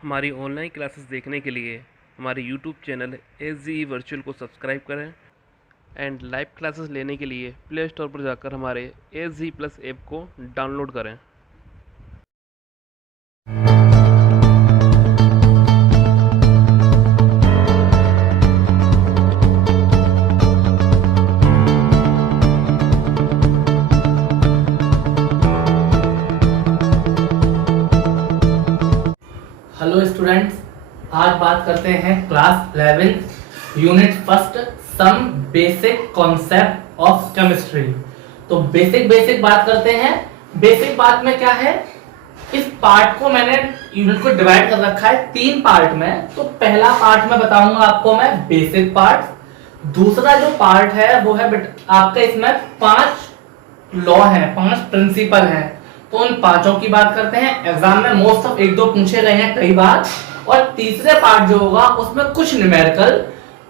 हमारी online classes देखने के लिए हमारे यूट्यूब चैनल SGE वर्चुअल को सब्सक्राइब करें एंड लाइव क्लासेस लेने के लिए प्ले स्टोर पर जाकर हमारे SGE प्लस ऐप को डाउनलोड करें। हेलो स्टूडेंट्स, आज बात करते हैं class 11 unit first some basic concept of chemistry. तो बेसिक बात करते हैं। बेसिक बात में क्या है, इस पार्ट को मैंने यूनिट को डिवाइड कर रखा है 3 पार्ट में। तो पहला पार्ट में बताऊंगा आपको मैं बेसिक पार्ट। दूसरा जो पार्ट है वो है आपका, इसमें 5 लॉ है, 5 प्रिंसिपल हैं, तो उन 5 की बात करते हैं। एग्जाम में मोस्ट ऑफ 1-2 पूछे गए हैं कई बार। और तीसरे पार्ट जो होगा उसमें कुछ न्यूमेरिकल,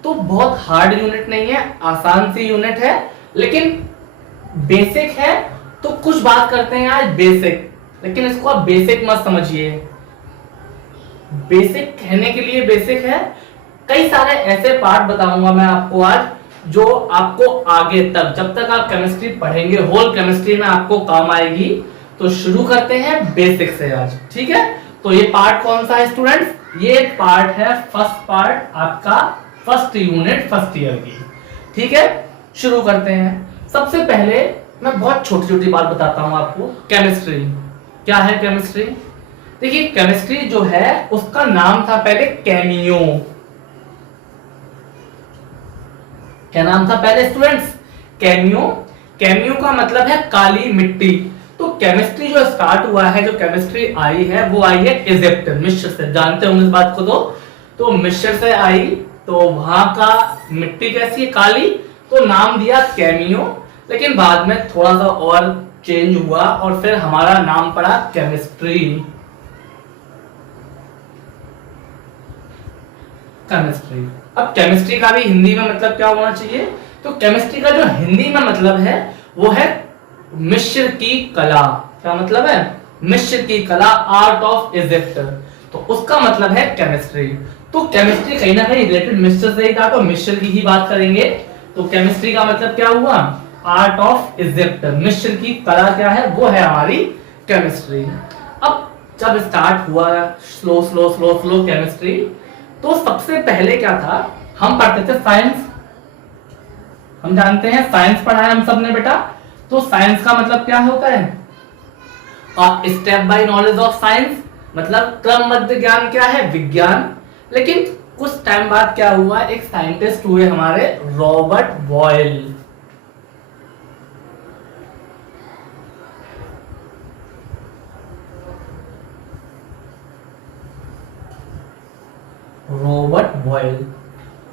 तो बहुत हार्ड यूनिट नहीं है, आसान सी यूनिट है, लेकिन बेसिक है। तो कुछ बात करते हैं आज बेसिक, लेकिन इसको आप बेसिक मत समझिए। बेसिक कहने के लिए बेसिक है, कई सारे ऐसे पार्ट बताऊंगा मैं आपको आज जो आपको आगे तक, जब तक आप केमिस्ट्री पढ़ेंगे, होल केमिस्ट्री में आपको काम आएगी। तो शुरू करते हैं बेसिक से आज, ठीक है। तो ये पार्ट कौन सा है स्टूडेंट्स? ये पार्ट है फर्स्ट पार्ट आपका, फर्स्ट यूनिट फर्स्ट ईयर की, ठीक है। शुरू करते हैं। सबसे पहले मैं बहुत छोटी छोटी बात बताता हूं आपको। केमिस्ट्री क्या है? केमिस्ट्री देखिए, केमिस्ट्री जो है उसका नाम था पहले केमियो। क्या नाम था पहले स्टूडेंट्स? केमियो। केमियो का मतलब है काली मिट्टी। तो केमिस्ट्री जो स्टार्ट हुआ है, जो केमिस्ट्री आई है, वो आई है इजिप्ट, मिस्र से। जानते होंगे इस बात को। तो मिस्र से आई, तो वहां का मिट्टी कैसी है? काली। तो नाम दिया केमियो, लेकिन बाद में थोड़ा सा और चेंज हुआ और फिर हमारा नाम पड़ा केमिस्ट्री। केमिस्ट्री। अब केमिस्ट्री का भी हिंदी में मतलब क्या होना चाहिए? तो केमिस्ट्री का जो हिंदी में मतलब है वो है मिस्र की कला। क्या मतलब है? मिस्र की कला, आर्ट ऑफ इजिप्ट। तो उसका मतलब है केमिस्ट्री। तो केमिस्ट्री कहीं ना कहीं रिलेटेड मिस्र से ही था, तो मिस्र की ही बात करेंगे। तो केमिस्ट्री का मतलब क्या हुआ? Art of Egypt. मिस्र की कला क्या है? वो है हमारी केमिस्ट्री। अब जब स्टार्ट हुआ slow slow slow slow chemistry, तो सबसे पहले क्या था? हम पढ़ते थे साइंस। हम जानते हैं साइंस पढ़ा है हम सबने बेटा। तो साइंस का मतलब क्या होता है? Step by knowledge of science, मतलब क्रमबद्ध ज्ञान क्या है? विज्ञान। लेकिन कुछ टाइम बाद क्या हुआ? एक साइंटिस्ट हुए हमारे Robert Boyle. Robert Boyle.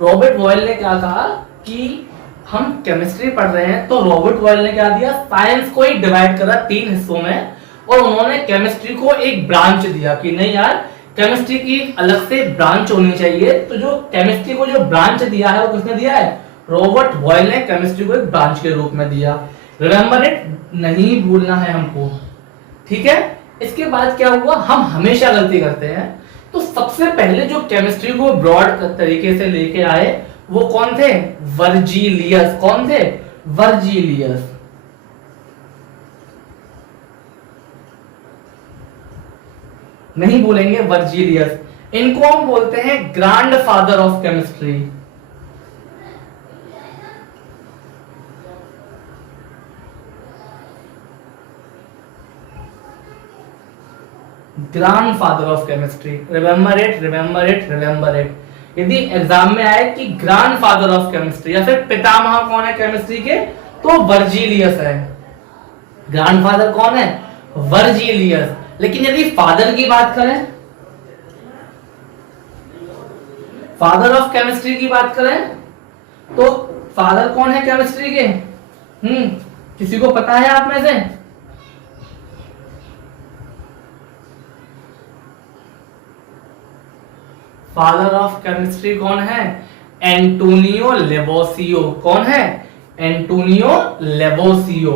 Robert Boyle ने क्या कहा कि हम केमिस्ट्री पढ़ रहे हैं, तो रॉबर्ट बॉयल ने क्या दिया? साइंस को ही डिवाइड करा 3 हिस्सों में, और उन्होंने केमिस्ट्री को एक ब्रांच दिया कि नहीं यार, केमिस्ट्री की अलग से ब्रांच होनी चाहिए। तो जो केमिस्ट्री को जो ब्रांच दिया है वो किसने दिया है? रॉबर्ट बॉयल ने केमिस्ट्री को एक ब्रांच के रूप में दिया। रिमेंबर इट, नहीं भूलना है हमको, ठीक है। इसके बाद क्या हुआ? हम हमेशा गलती करते हैं। तो सबसे पहले जो केमिस्ट्री को ब्रॉड तरीके से लेके आए वो कौन थे? वर्जीलियस। कौन थे? वर्जीलियस। नहीं भूलेंगे, वर्जीलियस। इनको हम बोलते हैं grand father of chemistry. Grand father of chemistry. Remember it, remember it, remember it. यदि एग्जाम में आए कि ग्रैंड फादर ऑफ केमिस्ट्री या फिर पितामह कौन है केमिस्ट्री के, तो वर्जीलियस है। ग्रैंड फादर कौन है? वर्जीलियस। लेकिन यदि फादर की बात करें, फादर ऑफ केमिस्ट्री की बात करें, तो फादर कौन है केमिस्ट्री के? किसी को पता है आप में से? फादर ऑफ केमिस्ट्री कौन है? Antonio Lavoisier. कौन है? Antonio Lavoisier.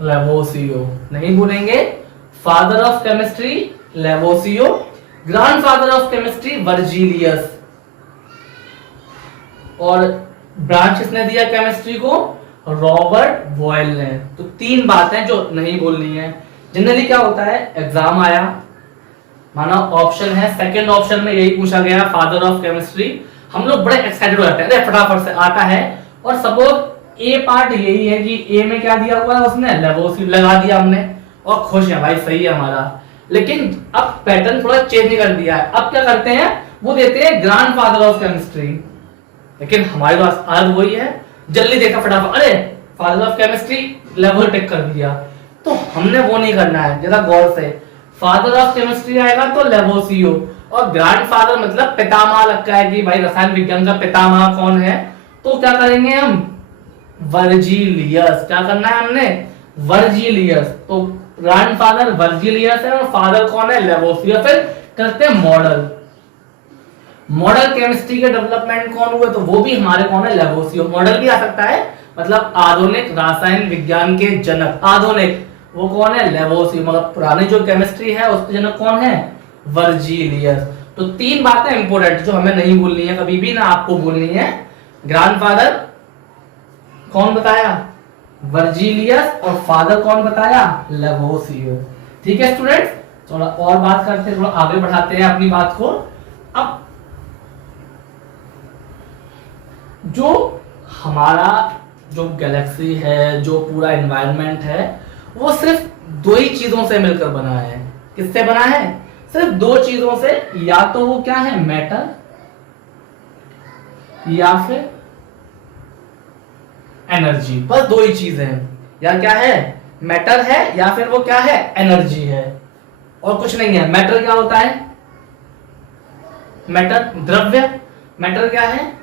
लेवोसियो, नहीं भूलेंगे। Father of chemistry Lavoisier, grandfather of chemistry Berzelius, और ब्रांच किसने दिया केमिस्ट्री को? रॉबर्ट बॉयल ने। तो तीन बातें जो नहीं बोलनी है। जनरली क्या होता है, एग्जाम आया, माना ऑप्शन है, सेकंड ऑप्शन में यही पूछा गया फादर ऑफ केमिस्ट्री, हम लोग बड़े एक्साइटेड हो जाते हैं, अरे फटाफट से आता है, और सपोज ए पार्ट यही है कि ए में क्या दिया हुआ है उसने, लेवोसियो लगा दिया हमने, और खुश है भाई, सही है हमारा। लेकिन अब पैटर्न थोड़ा चेंज कर दिया है, अब क्या करते हैं, वो देते हैं ग्रैंडफादर ऑफ केमिस्ट्री, लेकिन हमारे पास आज वही है, जल्दी देखा फटाफट, अरे फादर ऑफ केमिस्ट्री लेवल टिक कर दिया। तो हमने वो नहीं करना है, जरा गौर से, फादर ऑफ केमिस्ट्री आएगा तो लेवोसियो, और ग्रैंडफादर मतलब पितामह लगता है कि भाई रसायन विज्ञान का पितामह कौन है, तो क्या करेंगे हम, वर्जीलियस। क्या करना है हमने, वर्जीलियस। तो ग्रैंडफादर वर्जीलियस है और फादर कौन है, लेवोसियो। फिर करते हैं मॉडल, मॉडल केमिस्ट्री के डेवलपमेंट कौन हुए, तो वो भी हमारे कौन है, लेवोसियो। मॉडल भी आ सकता है, मतलब आधुनिक रासायन विज्ञान के जनक, आधुनिक वो कौन है, लेवोसियो। मगर पुरानी जो केमिस्ट्री है उसके जनक कौन है, वर्जीलियस। तो तीन बातें इंपोर्टेंट जो हमें नहीं भूलनी है कभी भी, ना आपको भूलनी है। ग्रैंडफादर कौन बताया, वर्जीलियस, और फादर कौन बताया, लेवोसियो। ठीक है स्टूडेंट्स, थोड़ा और बात करते हैं, थोड़ा आगे बढ़ाते हैं अपनी बात को। अब जो हमारा जो गैलेक्सी है, जो पूरा एनवायरनमेंट है, वो सिर्फ दो ही चीजों से मिलकर बना है। किससे बना है, सिर्फ दो चीजों से, या तो वो क्या है, मैटर, या फिर एनर्जी। बस दो ही चीजें हैं, या क्या है, मैटर है, या फिर वो क्या है, एनर्जी है, और कुछ नहीं है। मैटर क्या होता है, मैटर द्रव्य, मैटर क्या है,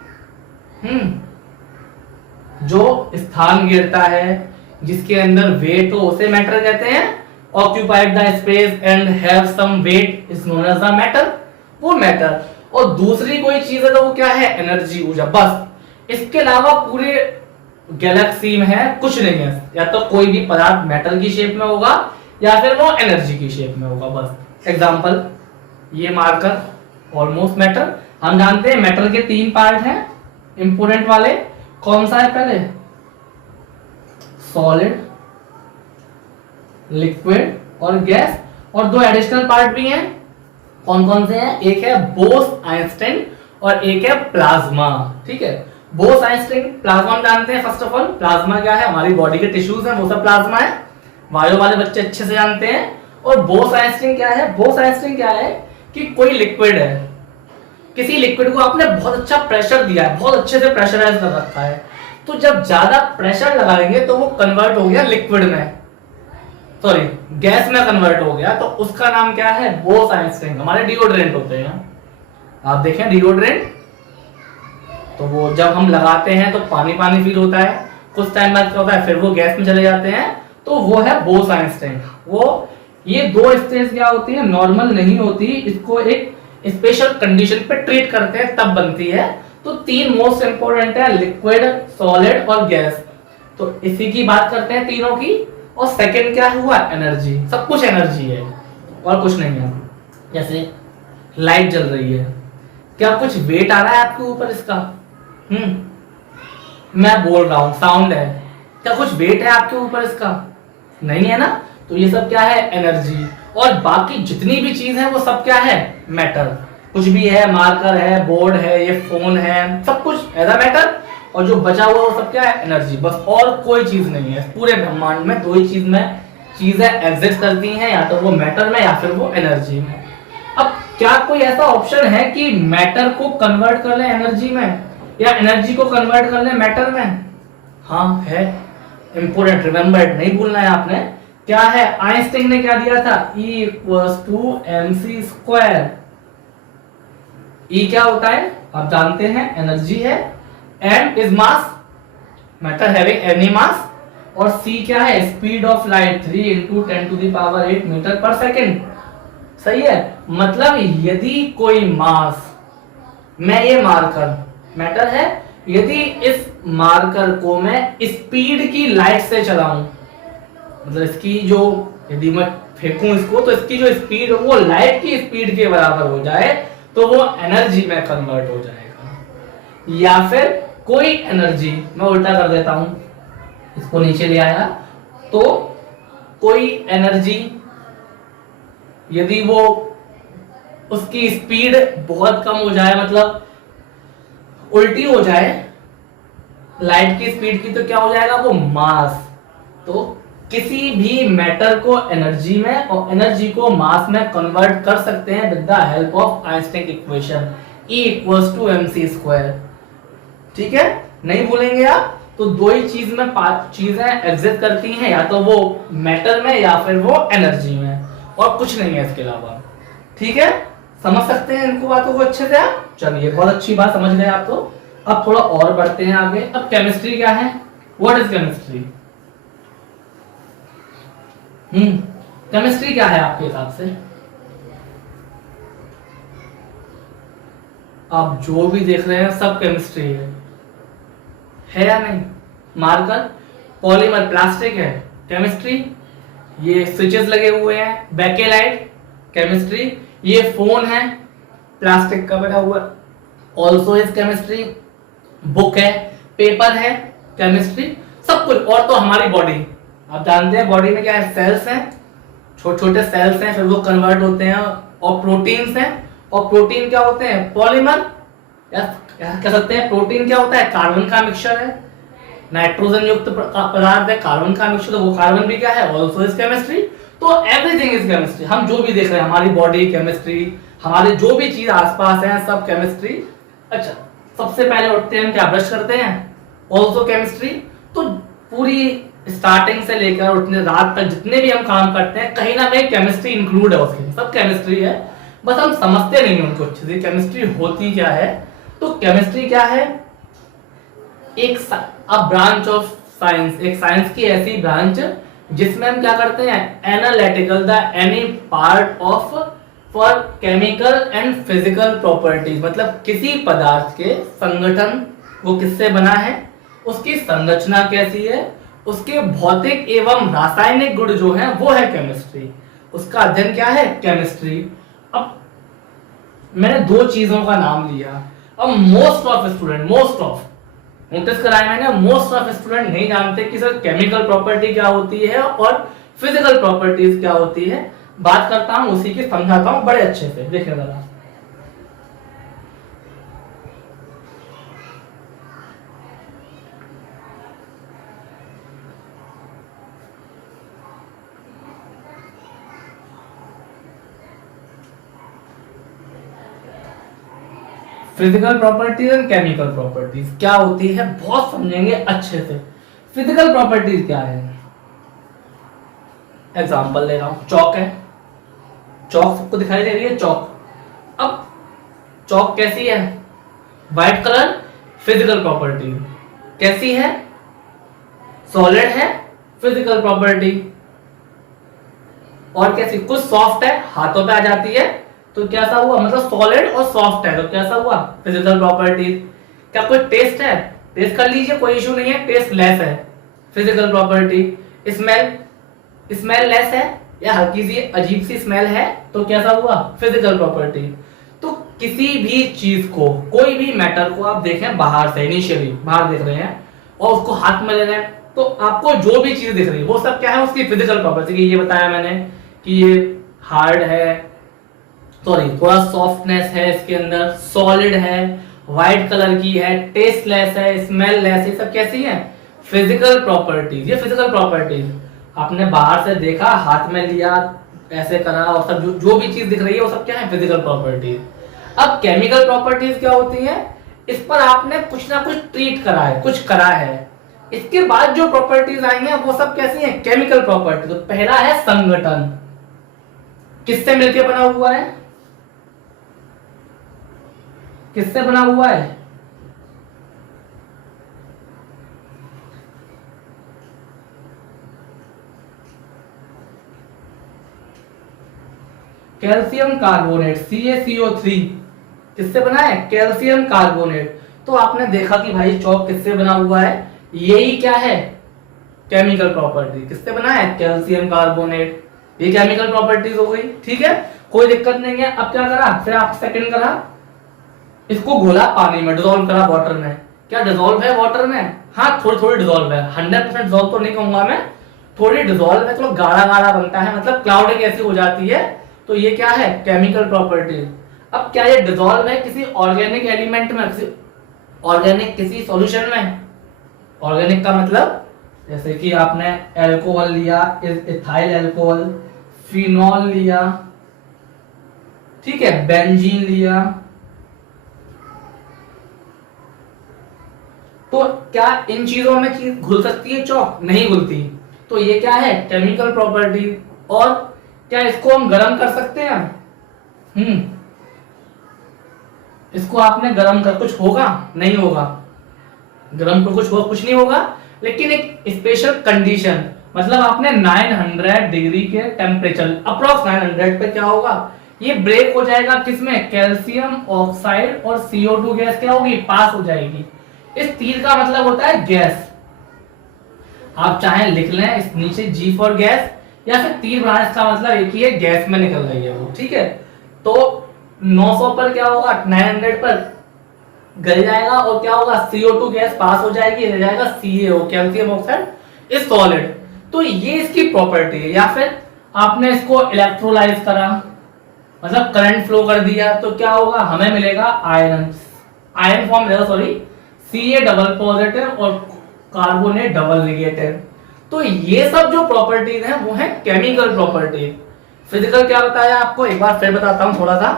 जो स्थान घेरता है, जिसके अंदर वेट हो, उसे मैटर कहते हैं। Occupied the space and have some weight is known as the matter, वो मैटर। और दूसरी कोई चीज है तो वो क्या है, एनर्जी, ऊर्जा। बस इसके अलावा पूरे गैलेक्सी में है कुछ नहीं है, या तो कोई भी पदार्थ मेटल की शेप में होगा, या फिर वो एनर्जी की शेप में होगा। बस एग्जांपल, ये मार्कर ऑलमोस्ट मेटल, हम जानते हैं मेटल के तीन पार्ट हैं इंपोर्टेंट वाले। कौन सा है पहले, सॉलिड, लिक्विड और गैस, और दो एडिशनल पार्ट भी हैं। कौन कौन से हैं, एक है बोस आइंस्टाइन और एक है प्लाज्मा। ठीक है, बोस आइंस्टाइन प्लाज्मा जानते हैं। फर्स्ट ऑफ ऑल प्लाज्मा क्या है, हमारी बॉडी के टिश्यूज हैं वो सब प्लाज्मा है, बायो वाले बच्चे अच्छे से जानते हैं। और बोस आइंस्टाइन क्या है, बोस आइंस्टाइन क्या है कि कोई लिक्विड है, किसी लिक्विड को आपने बहुत अच्छा प्रेशर दिया है, बहुत अच्छे से प्रेशराइज कर रखा है, तो जब ज्यादा प्रेशर लगाएंगे तो वो कन्वर्ट हो गया लिक्विड में, सॉरी गैस में कन्वर्ट हो गया, तो उसका नाम क्या है, बोस आइंस्टाइन। हमारे डिओड्रेंट होते हैं, आप देखें डिओड्रेंट, तो वो जब हम लगाते हैं तो पानी पानी फील होता है, कुछ टाइम बाद क्या होता है, फिर वो गैस में चले जाते हैं, तो वो है बोस आइंस्टाइन। वो ये दो स्टेज क्या होती है, नॉर्मल नहीं होती, इसको एक स्पेशल कंडीशन पे ट्रीट करते हैं तब बनती है। तो तीन मोस्ट इंपोर्टेंट है, लिक्विड, सॉलिड और गैस। तो इसी की बात करते हैं तीनों की। और सेकंड क्या हुआ, एनर्जी। सब कुछ एनर्जी है और कुछ नहीं है। जैसे लाइट जल रही है, क्या कुछ वेट आ रहा है आपके ऊपर इसका, मैं बोल रहा हूं साउंड है, क्या कुछ वेट है आपके ऊपर इसका, नहीं है ना। तो ये सब क्या है, एनर्जी। और बाकी जितनी भी चीज है वो सब क्या है, मैटर। कुछ भी है, मार्कर है, बोर्ड है, ये फोन है, सब कुछ एज अ मैटर, और जो बचा हुआ वो सब क्या है, एनर्जी। बस और कोई चीज नहीं है पूरे ब्रह्मांड में, दो ही चीज में चीजें एग्जिस्ट करती हैं, या तो वो मैटर में या फिर वो एनर्जी में। अब क्या कोई ऐसा ऑप्शन है कि मैटर को कन्वर्ट कर ले एनर्जी में, या एनर्जी को कन्वर्ट कर ले मैटर में? हाँ है, इंपोर्टेंट, रिमेंबर नहीं भूलना है आपने। क्या है, आइंस्टाइन ने क्या दिया था, E = mc²। E क्या होता है आप जानते हैं, एनर्जी है। M is mass, matter having any mass. और C क्या है, speed of light, 3 × 10⁸ metre per second. सही है, मतलब यदि कोई मास, मैं ये मार्कर मैटर है, यदि इस मार्कर को मैं स्पीड की लाइट से चलाऊं, मतलब इसकी जो, यदि मैं फेंकूं इसको तो इसकी जो स्पीड वो लाइट की स्पीड के बराबर हो जाए तो वो एनर्जी में कन्वर्ट हो जाएगा। या फिर कोई एनर्जी, मैं उल्टा कर देता हूं, इसको नीचे ले आया, तो कोई एनर्जी यदि वो उसकी स्पीड बहुत कम हो जाए, मतलब उल्टी हो जाए लाइट की स्पीड की, तो क्या हो जाएगा वो मास। तो किसी भी मैटर को एनर्जी में और एनर्जी को मास में कन्वर्ट कर सकते हैं with the help of Einstein equation E equals to mc²। ठीक है, नहीं भूलेंगे आप। तो दो ही चीज में पांच चीजें एग्जिस्ट करती हैं, या तो वो मैटर में या फिर वो एनर्जी में, और कुछ नहीं है इसके अलावा। ठीक है, समझ सकते हैं इनको बातों को अच्छे से आप। चलिए, बहुत अच्छी बात समझ गए आप। तो अब थोड़ा और बढ़ते हैं आगे। अब केमिस्ट्री क्या है, व्हाट इज केमिस्ट्री? केमिस्ट्री क्या है आपके हिसाब से? आप जो भी देख रहे हैं सब केमिस्ट्री है या नहीं? मार्कर, पॉलीमर, प्लास्टिक है केमिस्ट्री। ये स्विचेस लगे हुए हैं, बैकेलाइट केमिस्ट्री। ये फोन है प्लास्टिक का बना हुआ, ऑल्सो इज केमिस्ट्री। बुक है, पेपर है, केमिस्ट्री। सब कुछ। और तो हमारी बॉडी, आप जानते हैं बॉडी में क्या है, सेल्स हैं, छोटे छोटे सेल्स हैं, फिर वो कन्वर्ट होते हैं, और प्रोटीन्स हैं। और प्रोटीन क्या होते हैं, पॉलीमर, या कह सकते हैं प्रोटीन क्या होता है, कार्बन का मिक्सचर है, नाइट्रोजन युक्त पदार्थ है, कार्बन का मिक्सचर, तो वो कार्बन भी क्या है, ऑल्सो इज केमिस्ट्री। तो एवरीथिंग इज केमिस्ट्री। हम जो भी देख रहे हैं, हमारी बॉडी केमिस्ट्री, हमारे जो भी चीज आसपास है सब केमिस्ट्री। अच्छा, सबसे पहले उठते हैं, क्या ब्रश करते हैं, ऑल्सो केमिस्ट्री। तो पूरी स्टार्टिंग से लेकर उठने रात तक जितने भी हम काम करते हैं, कहीं ना कहीं केमिस्ट्री इंक्लूड है उसके, सब केमिस्ट्री है, बस हम समझते नहीं हैं उनको अच्छे से। केमिस्ट्री होती क्या है? तो केमिस्ट्री क्या है, एक ब्रांच ऑफ साइंस, एक साइंस की ऐसी ब्रांच जिसमें हम क्या करते हैं, analytical the any part of for chemical and physical properties. मतलब किसी पदार्थ के संगठन, वो किससे बना है, उसकी संरचना कैसी है, उसके भौतिक एवं रासायनिक गुण जो हैं वो है केमिस्ट्री। उसका अध्ययन क्या है, केमिस्ट्री। अब मैंने दो चीजों का नाम लिया। अब most of student, most of notice कराया मैंने, मोस्ट ऑफ स्टूडेंट नहीं जानते कि सर केमिकल प्रॉपर्टी क्या होती है और फिजिकल प्रॉपर्टीज क्या होती है। बात करता हूं उसी की, समझाता हूं बड़े अच्छे से, देखिए जरा। Physical properties and chemical properties क्या होती है, बहुत समझेंगे अच्छे से। फिजिकल प्रॉपर्टीज क्या है, एग्जांपल ले रहा हूं, चौक है, चौक सबको दिखाई दे रही है, चौक। अब चौक कैसी है, व्हाइट कलर, फिजिकल प्रॉपर्टी कैसी है, सॉलिड है, फिजिकल प्रॉपर्टी। और कैसी, कुछ सॉफ्ट है, हाथों पे आ जाती है, तो कैसा हुआ, मतलब सॉलिड और सॉफ्ट है, तो कैसा हुआ, फिजिकल प्रॉपर्टी। क्या कोई टेस्ट है, टेस्ट कर लीजिए, कोई इशू नहीं है, टेस्ट लेस है, physical property. Smell, smell less है या हल्की सी अजीब सी स्मेल है, तो कैसा हुआ, फिजिकल प्रॉपर्टी। तो किसी भी चीज को, कोई भी मैटर को आप देखें बाहर से, इनिशियली बाहर देख रहे हैं और उसको हाथ में ले रहे हैं, तो आपको जो भी चीज दिख रही है वो सब क्या है, उसकी फिजिकल प्रॉपर्टी। ये बताया मैंने कि ये हार्ड है, सॉरी थोड़ा सॉफ्टनेस है इसके अंदर, सॉलिड है, व्हाइट कलर की है, टेस्टलेस है, स्मेल लेस, ये सब कैसी है, फिजिकल प्रॉपर्टीज। ये फिजिकल प्रॉपर्टीज आपने बाहर से देखा, हाथ में लिया, ऐसे करा, और सब जो भी चीज दिख रही है वो सब क्या है, फिजिकल प्रॉपर्टीज। अब केमिकल प्रॉपर्टीज क्या होती है, इस पर आपने कुछ ना कुछ ट्रीट करा है, कुछ करा है, इसके बाद जो प्रॉपर्टीज आई हैं वो सब कैसी हैं, केमिकल प्रॉपर्टी। तो पहला है संगठन, किससे मिलकर बना हुआ है, किससे बना हुआ है, कैल्शियम कार्बोनेट, CaCO3 किससे बना है, कैल्शियम कार्बोनेट। तो आपने देखा कि भाई चौक किससे बना हुआ है, यही क्या है, केमिकल प्रॉपर्टी। किससे बना है? Calcium carbonate. ये केमिकल प्रॉपर्टीज हो गई, ठीक है, कोई दिक्कत नहीं है। अब क्या करा, फिर आप सेकंड करा, इसको घोला पानी में, डिसॉल्व करा वाटर में। क्या डिसॉल्व है वाटर में? हाँ, थोड़ी थोड़ी डिसॉल्व है, 100% डिसॉल्व तो नहीं कहूंगा मैं, थोड़ी डिसॉल्व है, तो गाढ़ा गाढ़ा बनता है, मतलब क्लाउडिंग ऐसी हो जाती है। तो ये क्या है? Chemical property. अब क्या ये डिसॉल्व है किसी ऑर्गेनिक एलिमेंट में, किसी ऑर्गेनिक किसी सॉल्यूशन में? ऑर्गेनिक का मतलब जैसे कि आपने एल्कोहल लिया, इथाइल एल्कोहल, फिनॉल लिया, ठीक है, बेंजीन लिया, तो क्या इन चीजों में चीज घुल सकती है चौक? नहीं घुलती। तो ये क्या है? Chemical property. और क्या इसको हम गर्म कर सकते हैं? इसको आपने गर्म कर, कुछ होगा? नहीं होगा, गर्म को कुछ नहीं होगा, लेकिन एक स्पेशल कंडीशन, मतलब आपने 900 डिग्री के टेम्परेचर, अप्रोक्स 900 पे क्या होगा? ये ब्रेक हो जाएगा, किसमें? कैल्शियम ऑक्साइड और CO2 गैस क्या होगी? पास हो जाएगी। इस तीर का मतलब होता है गैस। आप चाहे लिख लें इस नीचे G फॉर गैस, या फिर तीर बनाने का मतलब एक ही है, गैस में निकल रही है वो, ठीक है। तो 900 पर क्या होगा? 900 पर गल जाएगा और क्या होगा? CO2 गैस पास हो जाएगी, रह जाएगा CaO, calcium oxide is solid. तो ये इसकी प्रॉपर्टी है। या फिर आपने इसको इलेक्ट्रोलाइज करा, मतलब करंट फ्लो कर दिया, तो क्या होगा? हमें मिलेगा आयरन, आयरन फॉर्म मिलेगा, सॉरी, Ca डबल पॉजिटिव और कार्बोनेट डबल नेगेटिव। तो ये सब जो प्रॉपर्टीज हैं वो है केमिकल प्रॉपर्टी। फिजिकल क्या बताया आपको? एक बार फिर बताता हूं थोड़ा सा।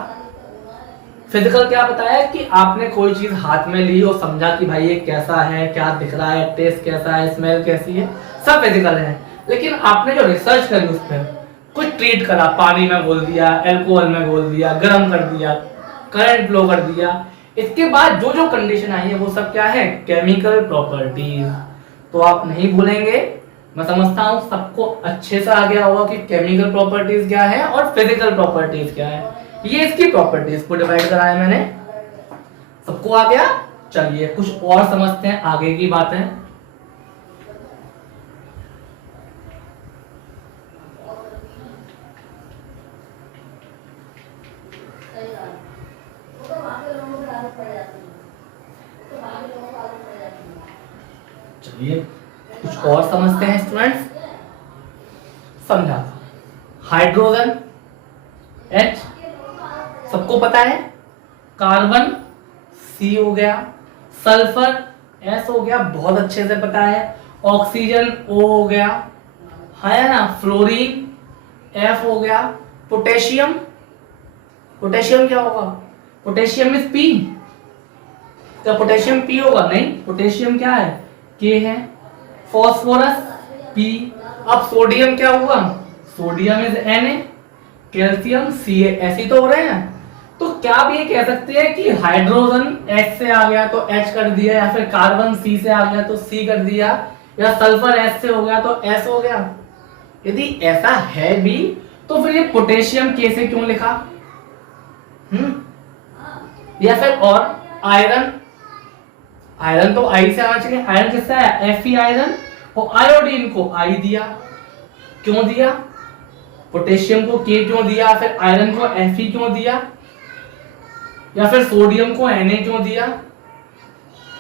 फिजिकल क्या बताया कि आपने कोई चीज हाथ में ली और समझा कि भाई ये कैसा है, क्या दिख रहा है, टेस्ट कैसा है, स्मेल कैसी है, सब फिजिकल है। लेकिन आपने जो रिसर्च करी उस पर, कुछ ट्रीट करा, पानी में घोल दिया, अल्कोहल में घोल दिया, गर्म कर दिया, करंट फ्लो कर दिया, इसके बाद जो जो कंडीशन आई है वो सब क्या है? Chemical properties. तो आप नहीं भूलेंगे, मैं समझता हूं सबको अच्छे से आ गया होगा कि केमिकल प्रॉपर्टीज क्या है और फिजिकल प्रॉपर्टीज क्या है। ये इसकी प्रॉपर्टीज को डिवाइड कराया मैंने, सबको आ गया। चलिए कुछ और समझते हैं आगे की बातें। चलिए कुछ और समझते हैं स्टूडेंट्स। समझा, हाइड्रोजन H सबको पता है, कार्बन C हो गया, सल्फर S हो गया, बहुत अच्छे से पता है, ऑक्सीजन O हो गया, है ना, फ्लोरीन F हो गया, पोटेशियम, पोटेशियम क्या होगा? Potassium is P। क्या पोटेशियम P होगा? नहीं, पोटेशियम क्या है? K है। Phosphorus P। अब सोडियम क्या हुआ? Sodium is Na, calcium Ca, ऐसे तो हो रहे हैं। तो क्या आप ये कह सकते हैं कि हाइड्रोजन H से आ गया तो H कर दिया, या फिर कार्बन C से आ गया तो C कर दिया, या सल्फर S से हो गया तो S हो गया? यदि ऐसा है भी तो फिर ये पोटेशियम K से क्यों लिखा? या फिर और आयरन, आयरन तो आई से आना चाहिए, आयरन किससे आया? Fe आयरन, और आयोडीन को I दिया, क्यों दिया? पोटेशियम को K क्यों दिया, फिर आयरन को Fe क्यों दिया, या फिर सोडियम को Na क्यों दिया?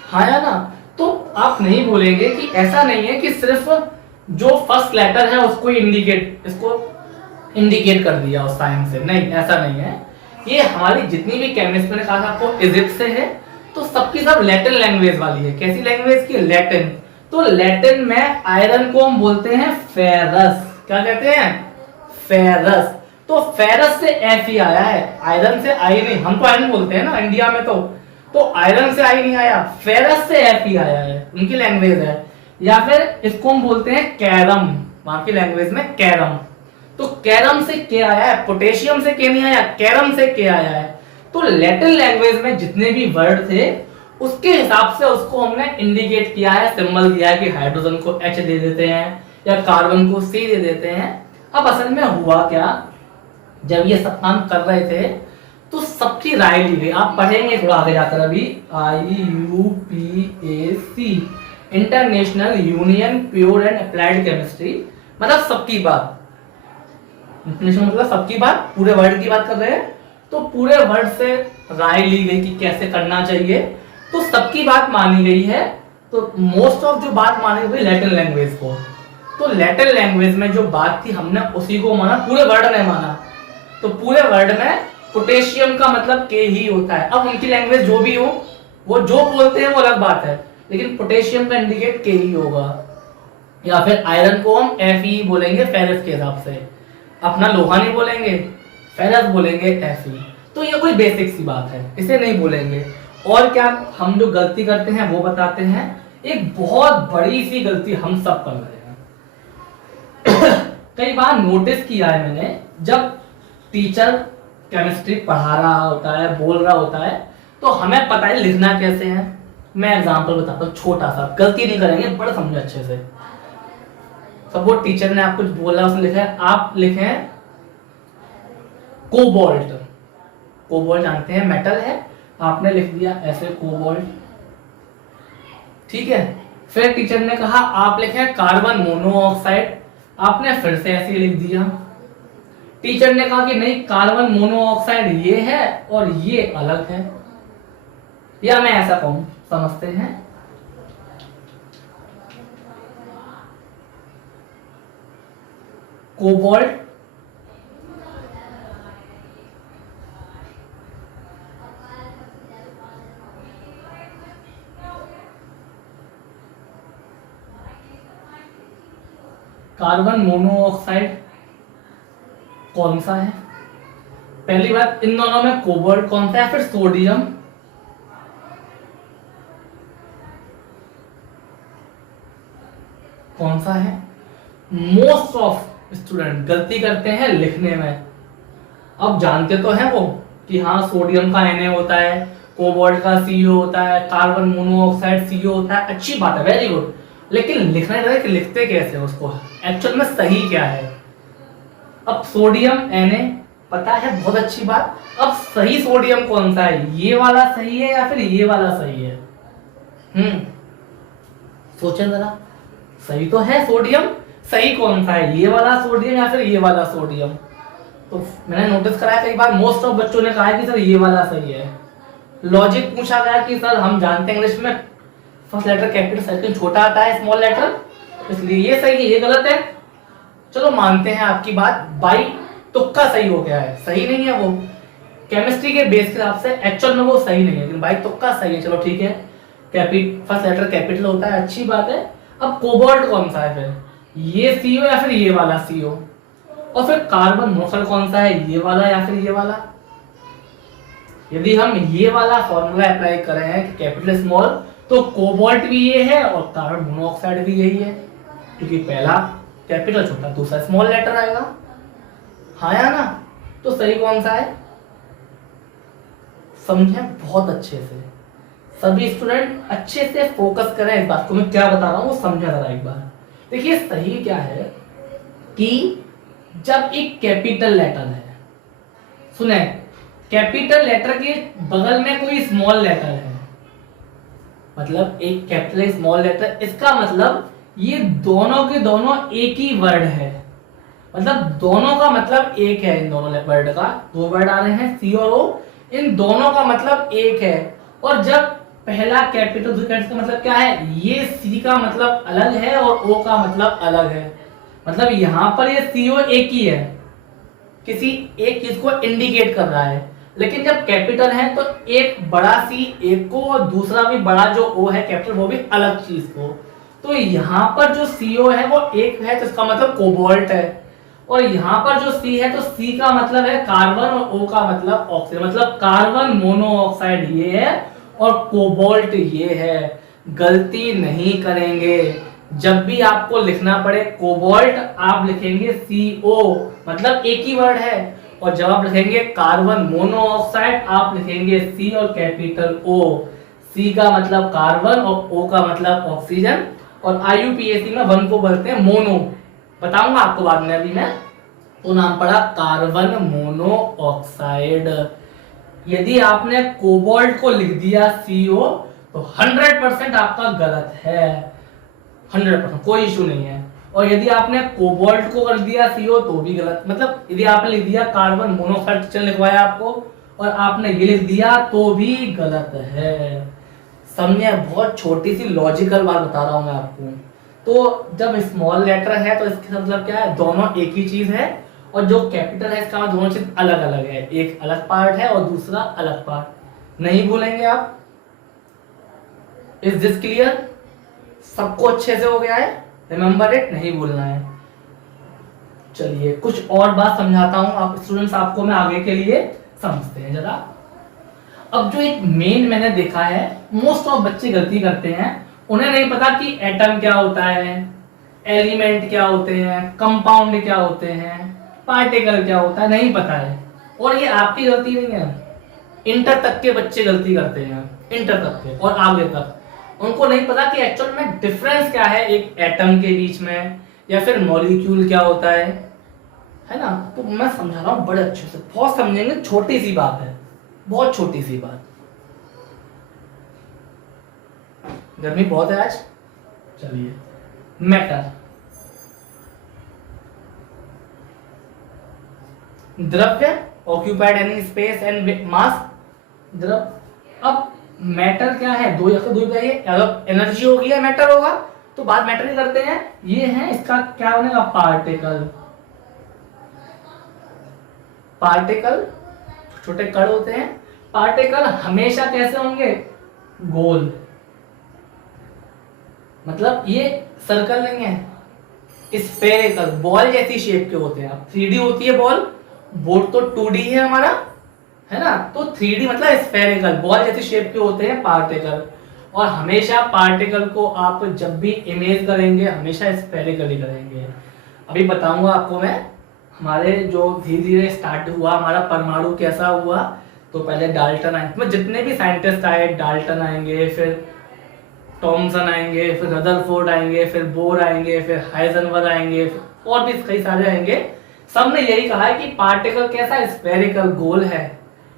हाँ या ना? तो आप नहीं भूलेंगे कि ऐसा नहीं है कि सिर्फ जो फर्स्ट लेटर है उसको इंडिकेट, इसको इंडिकेट कर दिया उस साइन से, नहीं, ऐसा नहीं है। ये हमारी जितनी भी केमिस्ट ने कहा था आपको इजिप्ट से है, तो सबकी सब लैटिन लैंग्वेज वाली है। कैसी लैंग्वेज की? लैटिन। तो लैटिन में आयरन को हम बोलते हैं फेरस। क्या कहते हैं? फेरस। तो फेरस से Fe आया है, आयरन से आई नहीं। हम तो आयरन बोलते हैं ना इंडिया में, तो आयरन से आई नहीं आया, फेरस से Fe आया है, उनकी लैंग्वेज है। या फिर इसको हम बोलते हैं कैरम, वहां की लैंग्वेज में कैरम। तो कैरम से K आया है, पोटेशियम से K नहीं आया, कैरम से K आया है। तो लैटिन लैंग्वेज में जितने भी वर्ड थे उसके हिसाब से उसको हमने इंडिकेट किया है, सिंबल दिया है कि हाइड्रोजन को H दे देते हैं या कार्बन को C दे देते हैं। अब असल में हुआ क्या, जब ये सब काम कर रहे थे तो सबकी राय ली गई। आप पढ़ेंगे थोड़ा आगे जाकर, अभी IUPAC international union pure and applied chemistry, मतलब सबकी बात, इंटरनेशनल मतलब सबकी बात, पूरे वर्ल्ड की बात कर रहे हैं। तो पूरे वर्ल्ड से राय ली गई कि कैसे करना चाहिए, तो सबकी बात मानी गई है। तो मोस्ट ऑफ जो बात मानी गई लैटिन लैंग्वेज को, तो लैटिन लैंग्वेज में जो बात थी हमने उसी को माना, पूरे वर्ल्ड ने माना। तो पूरे वर्ल्ड में पोटेशियम का मतलब के ही होता है। अब उनकी लैंग्वेज जो भी हो, वो जो बोलते हैं वो अलग बात है, लेकिन पोटेशियम का इंडिकेट के ही होगा। या फिर आयरन को हम Fe बोलेंगे फेरस के हिसाब से, अपना लोहा नहीं बोलेंगे, फेरस बोलेंगे Fe। तो ये कोई बेसिक सी बात है, इसे नहीं बोलेंगे। और क्या हम जो गलती करते हैं वो बताते हैं। एक बहुत बड़ी सी गलती हम सब कर रहे हैं। कई बार नोटिस किया है मैंने, जब टीचर केमिस्ट्री पढ़ा रहा होता है, बोल रहा होता है, तो हमें पता है लिखना कैसे है। मैं एग्जांपल बताता हूँ छोटा सा, गलती नहीं करेंगे, बड़ा समझो अच्छे से। सपोज टीचर ने आपको बोला, उसने लिखा है, आप लिखें कोबाल्ट। कोबाल्ट जानते हैं मेटल है, आपने लिख दिया ऐसे कोबाल्ट, ठीक है। फिर टीचर ने कहा आप लिखें कार्बन मोनोऑक्साइड, आपने फिर से ऐसे लिख दिया। टीचर ने कहा कि नहीं, कार्बन मोनोऑक्साइड ये है और ये अलग है, या मैं ऐसा कहूं, समझते हैं। कोबाल्ट कार्बन मोनोऑक्साइड कौन सा है? पहली बात, इन दोनों में कोबाल्ट कौन सा है? फिर सोडियम कौन सा है? मोस्ट ऑफ स्टूडेंट गलती करते हैं लिखने में। अब जानते तो हैं वो कि हाँ सोडियम का Na होता है, कोबाल्ट का CO होता है, कार्बन मोनोऑक्साइड CO होता है, अच्छी बात है, वेरी गुड। लेकिन लिखना है कि लिखते कैसे उसको, एक्चुअल में सही क्या है। अब सोडियम Na पता है, बहुत अच्छी बात। अब सही सोडियम कौन सा है? ये वाला सही है या फिर ये वाला सही है? सोचें जरा, सही तो है सोडियम, सही कौन सा है? ये वाला सोडियम या फिर ये वाला सोडियम? तो मैंने नोटिस करा है कई बार मोस्ट ऑफ बच्चों ने कहा है कि सर ये वाला सही है। लॉजिक पूछा गया कि सर हम जानते हैं इंग्लिश में फर्स्ट लेटर कैपिटल, सेकंड छोटा आता है स्मॉल लेटर, इसलिए ये सही है, ये गलत है। चलो मानते हैं आपकी बात, बाई तुक्का सही हो गया है, सही नहीं है वो केमिस्ट्री के बेस के हिसाब से, एक्चुअल में वो सही नहीं है, लेकिन बाई तुक्का सही है। चलो ठीक है, फर्स्ट लेटर कैपिटल होता है, अच्छी बात है। अब कोबाल्ट कौन सा है? फिर ये CO या फिर ये वाला CO? और फिर कार्बन मोनोऑक्साइड कौन सा है? ये वाला या फिर ये वाला? यदि हम ये वाला फॉर्मूला अप्लाई कर रहे हैं कि कैपिटल स्मॉल, तो कोबाल्ट भी ये है और कार्बन मोनोऑक्साइड भी यही है, क्योंकि पहला कैपिटल छोटा, दूसरा स्मॉल लेटर आएगा, हाँ या ना? तो सही कौन सा है? समझे बहुत अच्छे से, सभी स्टूडेंट अच्छे से फोकस करें इस बात को, मैं क्या बता रहा हूं वो समझा जरा एक बार। देखिए सही क्या है कि जब एक कैपिटल लेटर है, सुने, कैपिटल लेटर के बगल में कोई स्मॉल लेटर है, मतलब एक कैपिटल स्मॉल लेटर, इसका मतलब ये दोनों के दोनों एक ही वर्ड है, मतलब दोनों का मतलब एक है। इन दोनों वर्ड का, दो वर्ड आ रहे हैं C और O, इन दोनों का मतलब एक है। और जब पहला कैपिटल दूसरा का मतलब क्या है, ये C का मतलब अलग है और O का मतलब अलग है, मतलब यहां पर ये CO एक ही है, किसी एक चीज को इंडिकेट कर रहा है। लेकिन जब कैपिटल है तो एक बड़ा C एक को और दूसरा भी बड़ा जो O है कैपिटल वो भी अलग चीज को। तो यहाँ पर जो CO है वो एक है, तो इसका मतलब कोबाल्ट है। और यहाँ पर जो C है तो C का मतलब है कार्बन और O का मतलब ऑक्सीजन, मतलब कार्बन मोनोऑक्साइड ये है और कोबाल्ट ये है। गलती नहीं करेंगे, जब भी आपको लिखना पड़े कोबाल्ट आप लिखेंगे CO, मतलब एक ही वर्ड है। और जब आप लिखेंगे कार्बन मोनोऑक्साइड आप लिखेंगे C और कैपिटल O। C का मतलब कार्बन और O का मतलब ऑक्सीजन। और IUPAC में 1 को बोलते हैं मोनो, बताऊंगा आपको बाद में, अभी मैं तो नाम पड़ा कार्बन मोनोऑक्साइड। यदि आपने कोबाल्ट को लिख दिया CO तो 100% आपका गलत है। 100% कोई इशू नहीं है। और यदि आपने कोबाल्ट को कर दिया CO तो भी गलत, मतलब यदि आपने लिख दिया कार्बन मोनोऑक्साइड चल लिखवाया आपको और आपने ये लिख दिया तो भी गलत है। समझे? बहुत छोटी सी लॉजिकल बात बता रहा हूं मैं आपको। तो जब स्मॉल लेटर है तो इसका मतलब क्या है, दोनों एक ही चीज है, और जो कैपिटल है इसका मतलब दोनों चीज अलग अलग है, एक अलग पार्ट है और दूसरा अलग पार्ट। नहीं भूलेंगे आप? Is this clear? सबको अच्छे से हो गया है? रिमेंबर इट, नहीं भूलना है। चलिए कुछ और बात समझाता हूं आप स्टूडेंट्स, आपको मैं आगे के लिए समझते हैं जरा। अब जो एक मेन मैंने देखा है, मोस्ट ऑफ बच्चे गलती करते हैं, उन्हें नहीं पता कि एटम क्या होता है, एलिमेंट क्या होते हैं, कंपाउंड क्या होते हैं, पार्टिकल क्या होता है, नहीं पता है। और ये आपकी गलती नहीं है, इंटर तक के बच्चे गलती करते हैं, इंटर तक के और आगे तक। उनको नहीं पता कि एक्चुअल में डिफरेंस क्या है एक एटम के बीच में, या फिर मॉलिक्यूल क्या होता है ना। तो मैं समझा रहा हूं बड़े अच्छे से, बहुत समझेंगे, छोटी सी बात है, बहुत छोटी सी बात। गर्मी बहुत है आज। चलिए, मैटर द्रव्य, occupied any space and mass, द्रव। अब मैटर क्या है, दो या फिर दो बताइए, अगर एनर्जी होगी या मैटर होगा, तो बात मैटर ही करते हैं। ये है, इसका क्या बनेगा, पार्टिकल। पार्टिकल छोटे कण होते हैं। पार्टिकल हमेशा कैसे होंगे, गोल, मतलब ये सर्कल नहीं है, स्फेरिकल, बॉल जैसी शेप के होते हैं। अब 3D होती है बॉल, बोर्ड तो 2D है हमारा, है ना। तो 3D मतलब स्फेरिकल, बॉल जैसी शेप के होते हैं पार्टिकल। और हमेशा पार्टिकल को आप जब भी इमेज करेंगे हमेशा स्फेरिकल ही करेंगे। अभी बताऊंगा आपको मैं, हमारे जो धीरे धीरे स्टार्ट हुआ हमारा परमाणु कैसा हुआ। तो पहले डाल्टन आए, मतलब जितने भी साइंटिस्ट आए, डाल्टन आएंगे, फिर टॉमसन आएंगे, फिर रदरफोर्ड आएंगे, फिर बोर आएंगे, फिर हाइजेनबर्ग आएंगे, और भी कई सारे आएंगे। सबने यही कहा है कि पार्टिकल कैसा, स्फेरिकल, गोल है।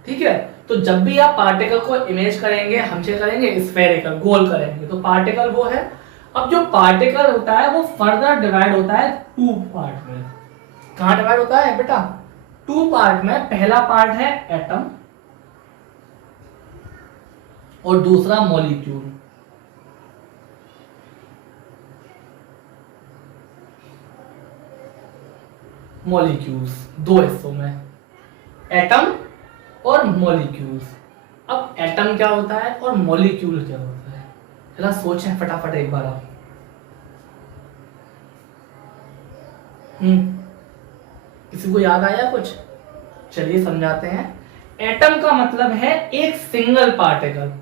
ठीक है, तो जब भी आप पार्टिकल को इमेज करेंगे हमसे करेंगे स्फेरिकल, गोल करेंगे, तो पार्टिकल वो है। अब जो पार्टिकल होता है वो फर्दर डिवाइड होता है 2 पार्ट में। कहां डिवाइड होता है बेटा, 2 पार्ट में। पहला पार्ट है एटम और दूसरा मॉलिक्यूल। मॉलिक्यूल्स, 2 हिस्सों में, एटम और मॉलिक्यूल्स। अब एटम क्या होता है और मॉलिक्यूल क्या होता है, जरा सोचें फटाफट एक बार आप। किसी को याद आया कुछ? चलिए समझाते हैं। एटम का मतलब है एक सिंगल पार्टिकल,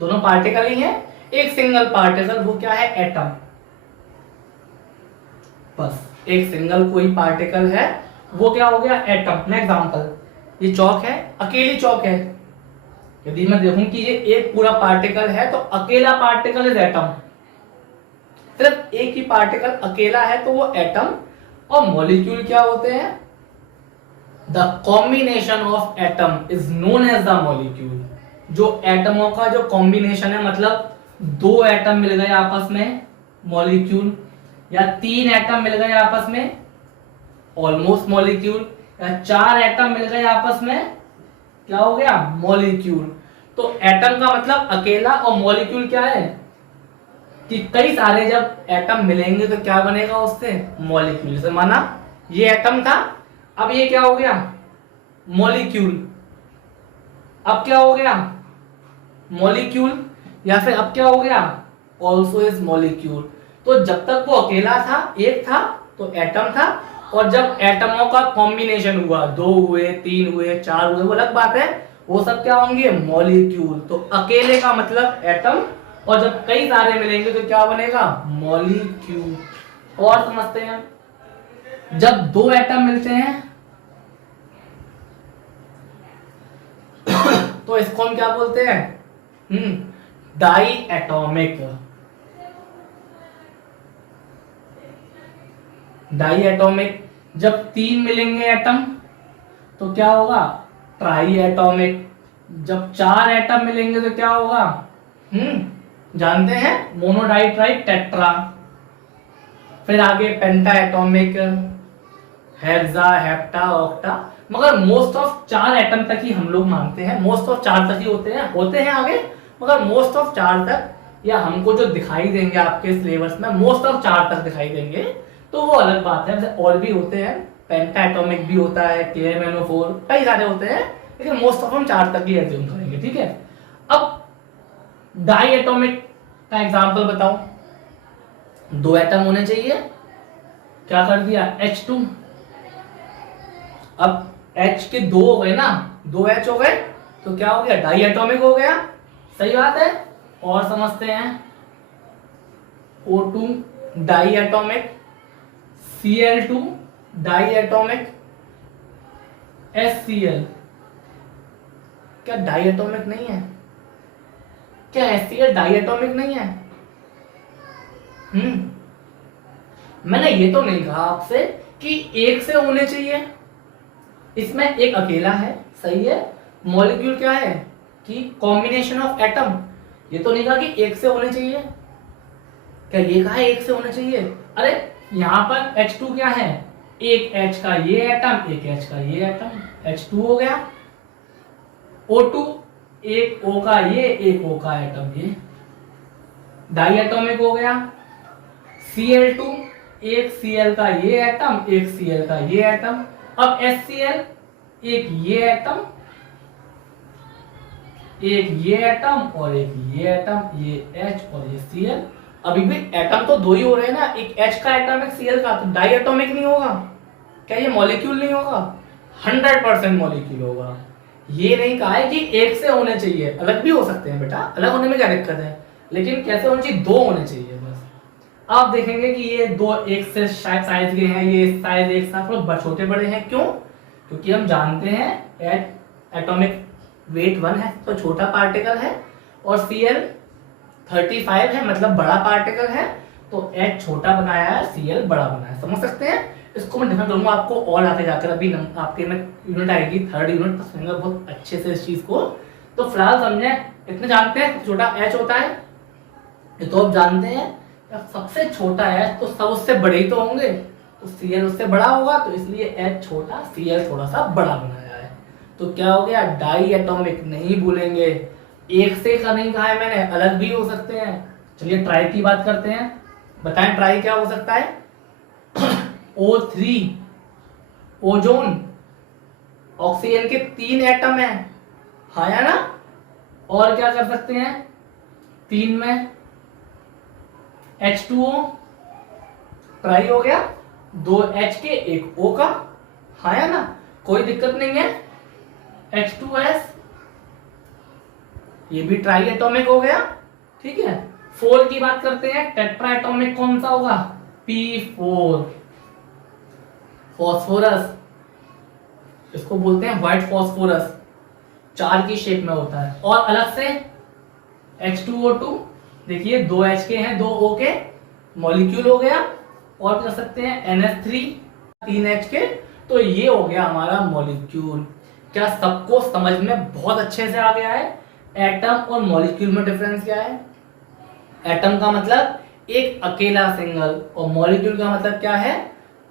दोनों पार्टिकल ही हैं, एक सिंगल पार्टिकल, वो क्या है, एटम। बस एक सिंगल कोई पार्टिकल है, वो क्या हो गया, एटम। मैं एग्जांपल, ये चौक है, अकेली चौक है। यदि मैं देखूं कि ये एक पूरा पार्टिकल है तो अकेला पार्टिकल इज एटम। सिर्फ एक ही पार्टिकल अकेला है तो वो एटम। और मॉलिक्यूल क्या होते हैं, the combination of atom is known as the molecule. जो एटमों का जो कॉम्बिनेशन है, मतलब 2 एटम मिल गए आपस में, मॉलिक्यूल, या 3 एटम मिल गए आपस में, ऑलमोस्ट मॉलिक्यूल, या 4 एटम मिल गए आपस में, क्या हो गया, मॉलिक्यूल। तो एटम का मतलब अकेला, और मॉलिक्यूल क्या है कि कई सारे जब एटम मिलेंगे तो क्या बनेगा उससे, मॉलिक्यूल। जैसे माना ये एटम था, अब ये क्या हो गया, मॉलिक्यूल। अब क्या हो गया, मॉलिक्यूल, या फिर अब क्या हो गया, ऑल्सो इज मॉलिक्यूल। तो जब तक वो अकेला था, एक था, तो एटम था। और जब एटमों का कॉम्बिनेशन हुआ, 2 हुए, 3 हुए, 4 हुए, वो अलग बात है, वो सब क्या होंगे, मॉलिक्यूल। तो अकेले का मतलब एटम, और जब कई सारे मिलेंगे तो क्या बनेगा, मॉलिक्यूल। और समझते हैं, जब 2 एटम मिलते हैं तो इसको हम क्या बोलते हैं, डाई एटॉमिक। Die atomic. जब 3 मिलेंगे एटम तो क्या होगा, ट्राई एटॉमिक। जब 4 एटम मिलेंगे तो क्या होगा, जानते हैं, मोनो डाई ट्राई टेट्रा। फिर आगे पेंटा एटॉमिक, हेक्सा, हेप्टा, ऑक्टा, मगर मोस्ट ऑफ 4 एटम तक ही हम लोग मानते हैं, मोस्ट ऑफ 4 तक ही होते हैं आगे, मगर मोस्ट ऑफ 4 तक, या हमको जो दिखाई देंगे आपके सिलेबस में मोस्ट ऑफ 4 तक दिखाई देंगे, तो वो अलग बात है। वैसे और भी होते हैं, पेंटा एटॉमिक भी होता है, KMnO4, कई सारे होते हैं, लेकिन मोस्ट ऑफ हम 4 तक ही एज्यूम करेंगे, ठीक है। अब डाई एटॉमिक का एग्जांपल बताओ। 2 एटम होने चाहिए, क्या कर दिया, H2। अब H के 2 हो गए ना, 2 H हो गए, तो क्या हो गया, डाई एटॉमिक हो गया, सही बात है। और समझते हैं, O2 diatomic, Cl2 diatomic, HCl क्या डाई एटॉमिक नहीं है, क्या HCl डाई एटॉमिक नहीं है? मैंने ये तो नहीं कहा आपसे कि एक से होने चाहिए, इसमें एक अकेला है, सही है। मॉलिक्यूल क्या है कि कॉम्बिनेशन ऑफ एटम, ये तो नहीं कहा कि एक से होने चाहिए, क्या ये कहा है एक से होने चाहिए? अरे यहां पर H2 क्या है, एक H का ये एटम, एक H का ये एटम, H2 हो गया। O2 एक O का ये, एक O का एटम, ये डाई एटॉमिक हो गया। Cl2 एक Cl का ये एटम, एक Cl का ये एटम। अब HCl एक ये एटम, एक ये एटम और एक ये एटम, ये H और ये Cl। अभी भी एटम तो 2 ही हो रहे हैं ना, एक H का एटम, एक Cl का, तो डाई एटॉमिक नहीं होगा क्या, ये मॉलिक्यूल नहीं होगा? 100% मॉलिक्यूल होगा। ये नहीं कहा है कि एक से होने चाहिए, अलग भी हो सकते हैं बेटा, अलग होने में क्या दिक्कत है, लेकिन कैसे होने चाहिए, 2 होने चाहिए बस। आप देखेंगे कि ये 2 एक से शायद साइज के हैं, ये साइज एक साथ थोड़े छोटे बड़े हैं, क्यों? क्योंकि हम जानते हैं एटॉमिक वेट 1 है तो छोटा पार्टिकल है, और Cl 35 है मतलब बड़ा पार्टिकल है, तो H छोटा बनाया है, Cl बड़ा बनाया है, समझ सकते हैं। इसको मैं डिफाइन करूंगा आपको और आगे जाकर, अभी आपके में यूनिट आएगी 3rd यूनिट, तो समझेंगे बहुत अच्छे से इस चीज को। तो फिलहाल समझे, इतने जानते हैं छोटा H होता है, ये तो आप जानते हैं। सबसे छोटा H तो सब उससे बड़े ही तो होंगे, तो Cl उससे बड़ा होगा, तो इसलिए H छोटा, Cl थोड़ा सा बड़ा बनाया है। तो क्या हो गया, डाई एटॉमिक नहीं भूलेंगे, एक से का नहीं कहा है मैंने, अलग भी हो सकते हैं। चलिए ट्राई की बात करते हैं, बताएं ट्राई क्या हो सकता है। O3 ओजोन, ऑक्सीजन के 3 एटम है, हाँ या ना? और क्या कर सकते हैं 3 में, H2O ट्राई हो गया, 2 H के 1 O का, हाँ या ना? कोई दिक्कत नहीं है। H2S ये भी ट्राई एटॉमिक हो गया, ठीक है। 4 की बात करते हैं, टेट्रा एटॉमिक कौन सा होगा, P4, फॉस्फोरस, इसको बोलते हैं व्हाइट फॉस्फोरस, 4 की शेप में होता है। और अलग से H2O2, देखिए 2 H के हैं, 2 O के, मॉलिक्यूल हो गया। और कर सकते हैं NH3, 3 H के, तो ये हो गया हमारा मॉलिक्यूल। क्या सबको समझ में बहुत अच्छे से आ गया है? एटम और मॉलिक्यूल में डिफरेंस क्या है? एटम का मतलब एक अकेला सिंगल, और मॉलिक्यूल का मतलब क्या है,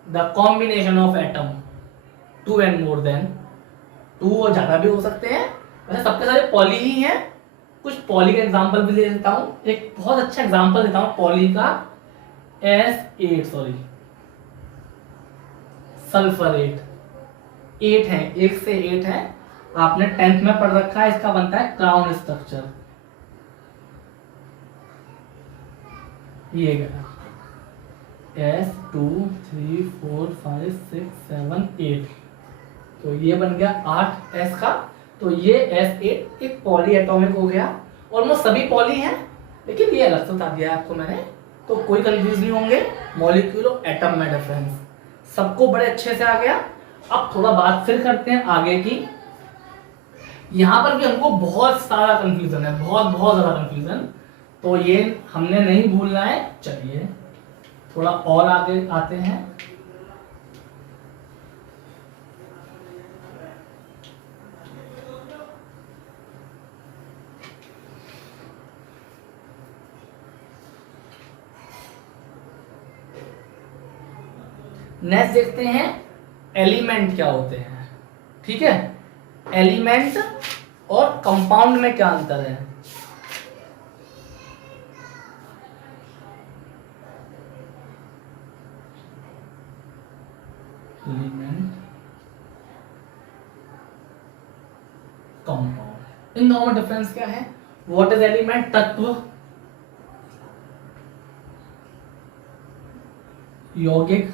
the combination of atom, 2 and more than 2, और ज्यादा भी हो सकते हैं। वैसे सबके सारे पॉली ही हैं, कुछ पॉली का एग्जांपल भी दे देता हूं। एक बहुत अच्छा एग्जांपल देता हूं पॉली का, S8 सॉरी सल्फरेट, 8 है, 1 से 8 है, आपने 10th में पढ़ रखा है, इसका बनता है क्राउन स्ट्रक्चर, ये गया S2 3 4 5 6 7 8, तो ये बन गया 8 S का, तो ये S8 एक पॉली एटॉमिक हो गया। ऑलमोस्ट सभी पॉली हैं, लेकिन ये अलग से बता दिया है आपको मैंने, तो कोई कंफ्यूज नहीं होंगे। मॉलिक्यूल और एटम में डिफरेंस सबको बड़े अच्छे से आ गया। अब थोड़ा बात फिर करते हैं आगे की। यहां पर भी हमको बहुत सारा कंफ्यूजन है, बहुत बहुत ज्यादा कंफ्यूजन, तो ये हमने नहीं भूलना है। चलिए थोड़ा और आगे आते हैं। नेक्स्ट देखते हैं एलिमेंट क्या होते हैं। ठीक है, एलिमेंट और कंपाउंड में क्या अंतर है। एलिमेंट, कंपाउंड, इन दोनों में डिफरेंस क्या है। व्हाट इज एलिमेंट, तत्व, यौगिक।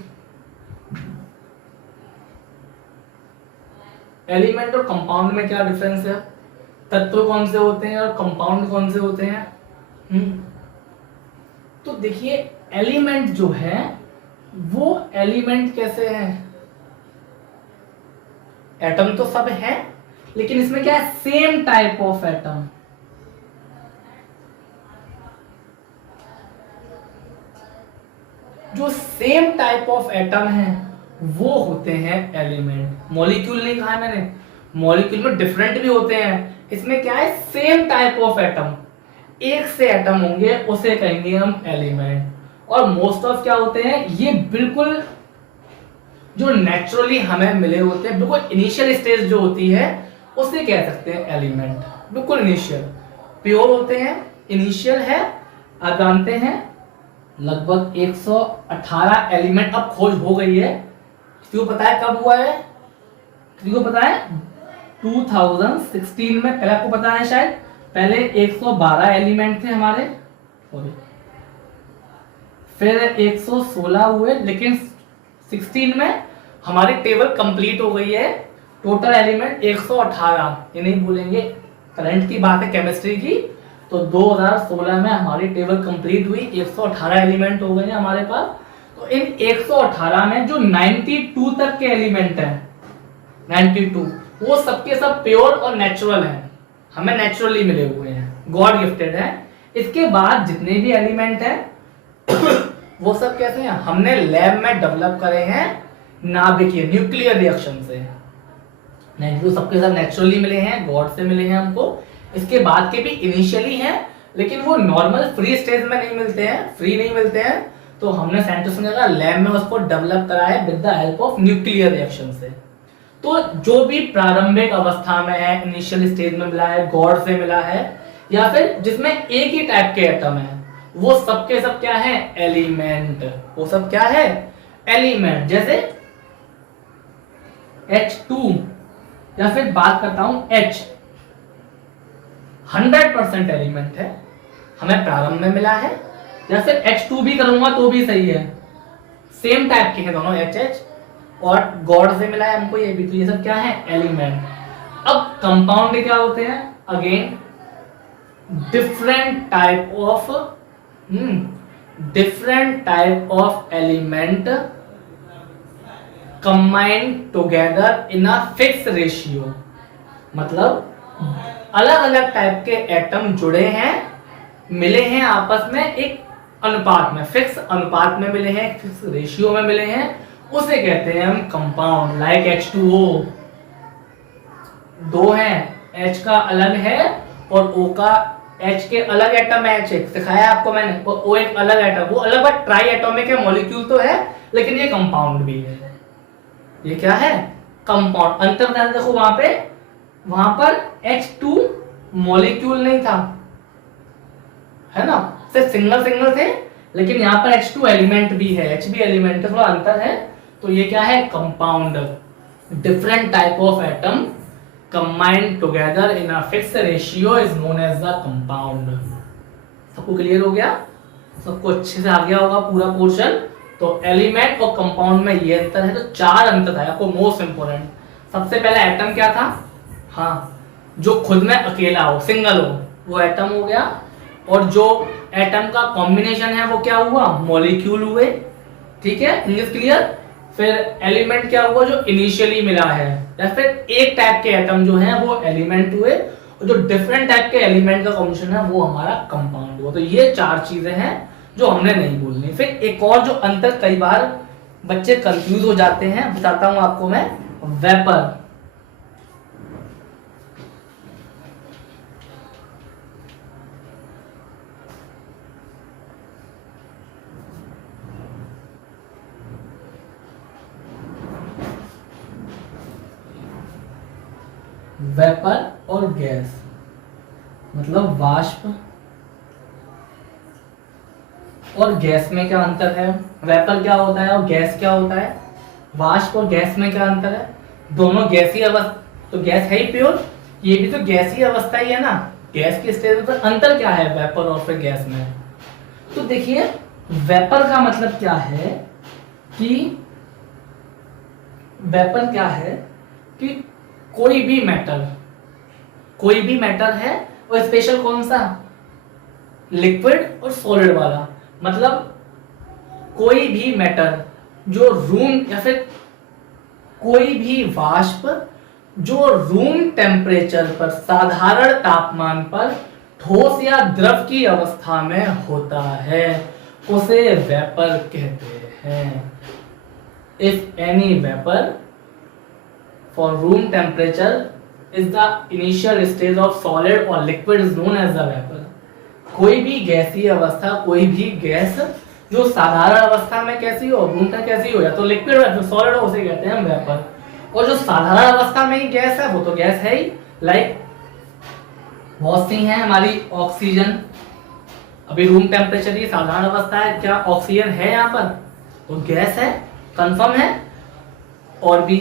एलिमेंट और कंपाउंड में क्या डिफरेंस है, तत्व कौन से होते हैं और कंपाउंड कौन से होते हैं। तो देखिए एलिमेंट जो है वो एलिमेंट कैसे हैं, एटम तो सब है लेकिन इसमें क्या है, सेम टाइप ऑफ एटम। जो सेम टाइप ऑफ एटम है वो होते हैं एलिमेंट। मॉलिक्यूल नहीं कहा मैंने, मॉलिक्यूल में डिफरेंट भी होते हैं, इसमें क्या है, सेम टाइप ऑफ एटम, एक से एटम होंगे उसे कहेंगे हम एलिमेंट। और मोस्ट ऑफ क्या होते हैं, ये बिल्कुल जो नेचुरली हमें मिले होते हैं, बिल्कुल इनिशियल स्टेज जो होती है उसे कह सकते हैं एलिमेंट। बिल्कुल इनिशियल प्योर होते हैं, इनिशियल है। आप जानते हैं लगभग 118 एलिमेंट अब खोज हो गई है। किसी को पता है कब हुआ है, किसी को पता है 2016 में, पहले आपको पता है शायद, पहले 112 एलिमेंट थे हमारे, फिर 116 हुए, लेकिन 16 में हमारी टेबल कंप्लीट हो गई है, टोटल एलिमेंट 118। ये नहीं भूलेंगे, करंट की बात है केमिस्ट्री की, तो 2016 में हमारी टेबल कंप्लीट हुई, 118 एलिमेंट हो गए हैं हमारे पास। तो इन 118 में जो 92 तक के एलिमेंट हैं, 92 वो सबके सब प्योर और नेचुरल हैं, हमें नेचुरली मिले हुए हैं, गॉड गिफ्टेड है। इसके बाद जितने भी एलिमेंट हैं वो सब कैसे हैं, हमने लैब में डेवलप करे हैं नाभिकीय न्यूक्लियर रिएक्शन से। जो सबके सब नेचुरली मिले हैं, गॉड से मिले हैं हमको। इसके बाद के भी इनिशियली हैं लेकिन वो नॉर्मल फ्री स्टेज में नहीं मिलते हैं, फ्री नहीं मिलते हैं, तो हमने साइंटिस्ट ने कहा लैब में उसको डेवलप करा है with the help of nuclear reaction से। तो जो भी प्रारंभिक अवस्था में है, इनिशियल स्टेज में मिला है, गॉड से मिला है, या फिर जिसमें एक ही टाइप के एटम है, वो सबके सब क्या है, एलिमेंट। वो सब क्या है, एलिमेंट। जैसे H2 या फिर बात करता हूं H, 100% एलिमेंट है, हमें प्रारंभ में मिला है, या फिर H2 भी करूंगा तो भी सही है, सेम टाइप के हैं दोनों, HH, और गॉड से मिला है हमको ये भी, तो ये सब क्या है, एलिमेंट। अब कंपाउंड क्या होते हैं, again different type of element combined together in a fix ratio. मतलब अलग अलग टाइप के एटम जुड़े हैं, मिले हैं आपस में एक अनुपात में, फिक्स अनुपात में मिले हैं, फिक्स रेशियो में मिले हैं, उसे कहते हैं हम कंपाउंड। लाइक H2O, दो हैं, H का अलग है और O का, H के अलग एटम है, H सिखाया आपको मैंने, और O एक अलग एटम, वो अलग बात ट्राई एटॉमिक है, मॉलिक्यूल तो है लेकिन ये कंपाउंड भी है। ये क्या है, कंपाउंड। अंतर ध्यान देखो, वहां पर H2 मॉलिक्यूल नहीं था, है ना, सिर्फ सिंगल सिंगल थे, लेकिन यहाँ पर H2 एलिमेंट भी है, H भी एलिमेंट है, थोड़ा अंतर है। तो ये क्या है, compound. Different type of atom combined together in a fix ratio is known as the compound. सबको क्लियर हो गया, सबको अच्छे से आ गया होगा पूरा पोर्शन। तो एलिमेंट और कंपाउंड में ये अंतर है, तो चार अंतर है आपको मोस्ट इंपोर्टेंट। सबसे पहले एटम क्या था, हाँ, जो खुद में अकेला हो, सिंगल हो, वो एटम हो गया। और जो एटम का कॉम्बिनेशन है वो क्या हुआ, मॉलिक्यूल हुए। ठीक है, इंग्लिश क्लियर। फिर एलिमेंट क्या हुआ, जो इनिशियली मिला है, या फिर एक टाइप के एटम जो है वो एलिमेंट हुए, और जो डिफरेंट टाइप के एलिमेंट का कॉम्बिनेशन है वो हमारा कंपाउंड हुआ। तो ये चार चीजें हैं जो हमने नहीं भूलनी। फिर एक और जो अंतर कई बार बच्चे कंफ्यूज हो जाते हैं, बताता हूं आपको मैं, वेपर। वेपर और गैस, मतलब वाष्प और गैस में क्या अंतर है? वेपर क्या होता है और गैस क्या होता है? वाष्प और गैस में क्या अंतर है? दोनों गैसीय अवस्था, तो गैस है ही प्योर, ये भी तो गैसीय अवस्था ही है ना। गैस की स्टेज में तो अंतर क्या है वेपर और फिर गैस में? तो देखिए वेपर का मतलब क्या है कि वेपर क्या है कि कोई भी मैटर है, और स्पेशल कौन सा? लिक्विड और सॉलिड वाला, मतलब कोई भी मैटर जो रूम, या फिर कोई भी वाष्प जो रूम टेम्परेचर पर, साधारण तापमान पर ठोस या द्रव की अवस्था में होता है, उसे वेपर कहते हैं। If any vapour for room temperature is the initial stage of solid और liquid is known as the vapour. कोई भी गैसीय अवस्था, कोई भी गैस जो साधारण अवस्था में कैसी हो, रूम में कैसी हो, या तो लिक्विड हो या तो सॉलिड हो, उसे कहते हैं हम वेपर। और जो साधारण अवस्था में ही गैस है वो तो गैस है ही, लाइक बहुत सी है हमारी ऑक्सीजन, अभी रूम टेम्परेचर की साधारण अवस्था है, क्या ऑक्सीजन है यहाँ पर? तो गैस है, कंफर्म है। और भी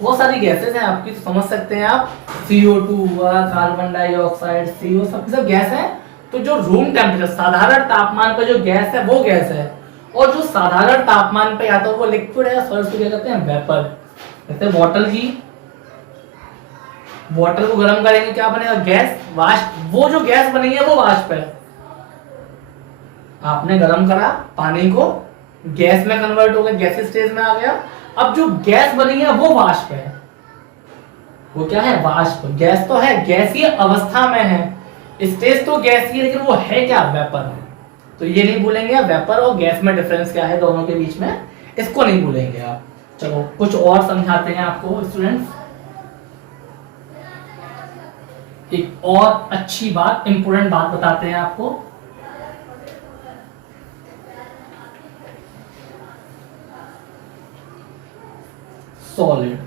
बहुत सारी गैसेस हैं आपकी, तो समझ सकते हैं आप, CO2 हुआ, कार्बन डाइऑक्साइड, CO, सब गैस है। तो जो रूम टेम्परेचर, साधारण तापमान पर जो गैस है वो गैस है, और जो साधारण तापमान पे या तो वो लिक्विड है, सॉलिड को क्या कहते हैं? वेपर। जैसे वाटर को गर्म करेंगे क्या बनेगा? गैस, वाष्प। वो जो गैस बनी है वो वाष्प है। आपने गर्म करा पानी को, गैस में कन्वर्ट हो गया, गैसीय स्टेज में आ गया, अब जो गैस बनी है वो वाष्प है। वो क्या है? वाष्प। गैस तो है, गैसीय अवस्था में है, स्टेज तो गैसीय, लेकिन वो है क्या? वेपर। तो ये नहीं भूलेंगे वेपर और गैस में डिफरेंस क्या है दोनों के बीच में, इसको नहीं भूलेंगे आप। चलो कुछ और समझाते हैं आपको स्टूडेंट्स। एक और अच्छी बात, इंपोर्टेंट बात बताते हैं आपको। सॉलिड,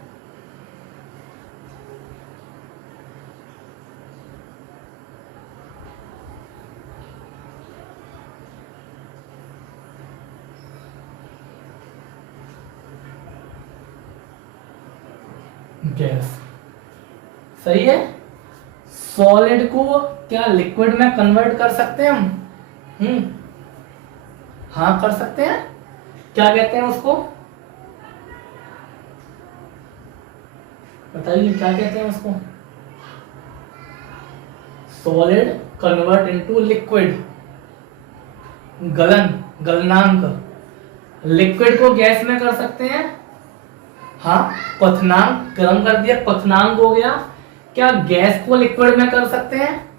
गैस, सही है। सॉलिड को क्या लिक्विड में कन्वर्ट कर सकते हैं हम? हाँ कर सकते हैं। क्या कहते हैं उसको? बताइए क्या कहते हैं उसको? सॉलिड कन्वर्ट इनटू लिक्विड, गलनांक। लिक्विड को गैस में कर सकते हैं, हाँ। क्वथनांक, गर्म कर दिया, क्वथनांक हो गया। क्या गैस को लिक्विड में कर सकते हैं?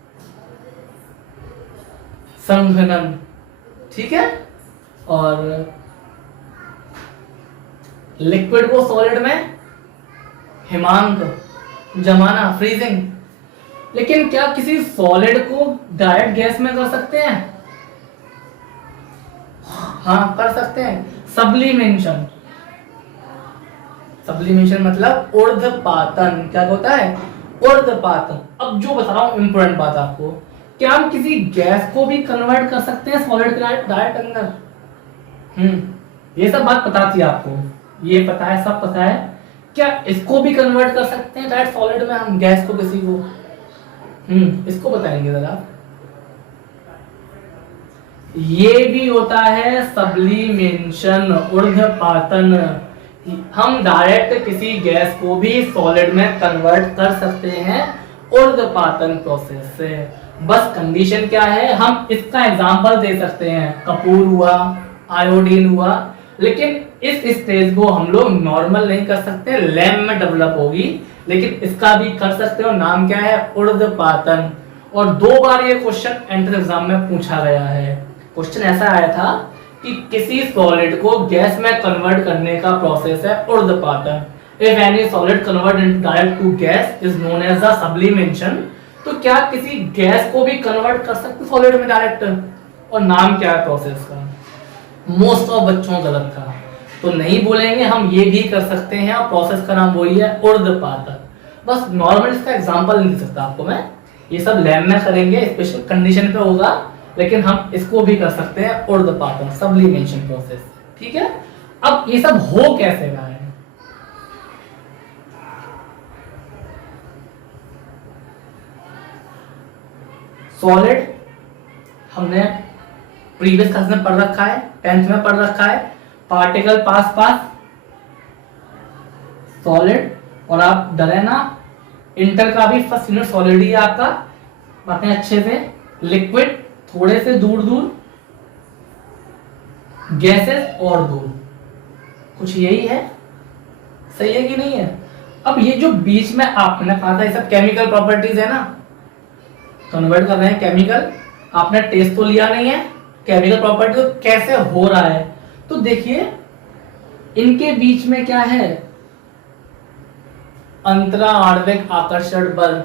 संघनन, ठीक है। और लिक्विड को सॉलिड में हिमांक, जमाना, फ्रीजिंग। लेकिन क्या किसी सॉलिड को डायरेक्ट गैस में कर सकते हैं? हाँ कर सकते हैं। सब्लिमेशन, सब्लिमेशन मतलब ऊर्ध्वपातन। क्या होता है? ऊर्ध्वपातन। अब जो बता रहा हूं इंपोर्टेंट बात आपको, क्या हम किसी गैस को भी कन्वर्ट कर सकते हैं सॉलिड के डायरेक्ट अंदर? ये सब बात पता थी आपको, ये पता है, सब पता है। क्या इसको भी कन्वर्ट कर सकते हैं डायरेक्ट सॉलिड में हम, गैस को किसी को? इसको बताएंगे जरा। ये भी होता है सब्लिमेशन, ऊर्ध्वपातन। हम डायरेक्ट किसी गैस को भी सॉलिड में कन्वर्ट कर सकते हैं ऊर्ध्वपातन प्रोसेस से। बस कंडीशन क्या है, हम इसका एग्जांपल दे सकते हैं, कपूर हुआ, आयोडीन हुआ, लेकिन इस स्टेज को हम लोग नॉर्मल नहीं कर सकते, लैब में डेवलप होगी। लेकिन इसका भी कर सकते हो, नाम क्या है? ऊर्ध्वपातन। और 2 बार ये क्वेश्चन एंट्रेंस एग्जाम में पूछा गया है। क्वेश्चन ऐसा आया था कि किसी सॉलिड को गैस में कन्वर्ट करने का प्रोसेस है ऊर्ध्वपातन। If any solid convert into direct to gas is known as the sublimation. तो क्या किसी गैस को भी कन्वर्ट कर सकते सॉलिड में डायरेक्ट? और नाम क्या है प्रोसेस का? मोस्ट ऑफ बच्चों गलत था, तो नहीं बोलेंगे, हम ये भी कर सकते हैं। और प्रोसेस का नाम वही है ऊर्ध्वपातन। बस नॉर्मल इसका एग्जांपल नहीं दे सकता आपको मैं, ये सब लैब में करेंगे, स्पेशल कंडीशन पे होगा, लेकिन हम इसको भी कर सकते हैं ऊर्ध्वपातन सब्लिमेशन प्रोसेस। ठीक है, अब ये सब हो कैसे रहा है? सॉलिड हमने प्रीवियस क्लास में पढ़ रखा है, 10th में पढ़ रखा है, पार्टिकल पास पास सॉलिड, और आप डरे ना, इंटर का भी फर्स्ट यूनिट सॉलिड ही है आपका, बातें अच्छे से, लिक्विड थोड़े से दूर दूर, गैसेस और दूर, कुछ यही है, सही है कि नहीं है? अब ये जो बीच में आपने कहा था ये सब केमिकल प्रॉपर्टीज है ना, कन्वर्ट कर रहे हैं केमिकल, आपने टेस्ट तो लिया नहीं है केमिकल प्रॉपर्टी, तो कैसे हो रहा है? तो देखिए इनके बीच में क्या है, अंतरा आणविक आकर्षण बल,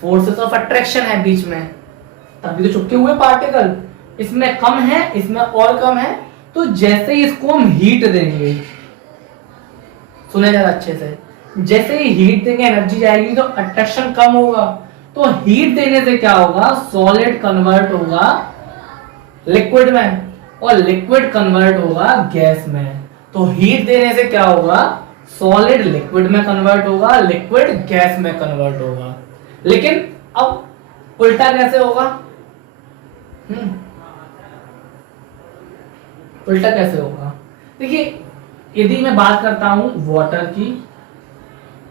फोर्सेस ऑफ अट्रैक्शन है बीच में, तभी तो चिपके हुए पार्टिकल, इसमें कम है इसमें और कम है, तो जैसे ही इसको हम हीट देंगे, सुने जरा अच्छे से, जैसे ही हीट देंगे एनर्जी जाएगी तो अट्रैक्शन कम होगा, तो हीट देने से क्या होगा, सॉलिड कन्वर्ट होगा लिक्विड में और लिक्विड कन्वर्ट होगा गैस में, तो हीट देने से क्या होगा, सॉलिड लिक्विड में कन्वर्ट होगा, लिक्विड गैस में कन्वर्ट होगा। लेकिन अब उल्टा कैसे होगा? उल्टा कैसे होगा? देखिए यदि मैं बात करता हूं वाटर की,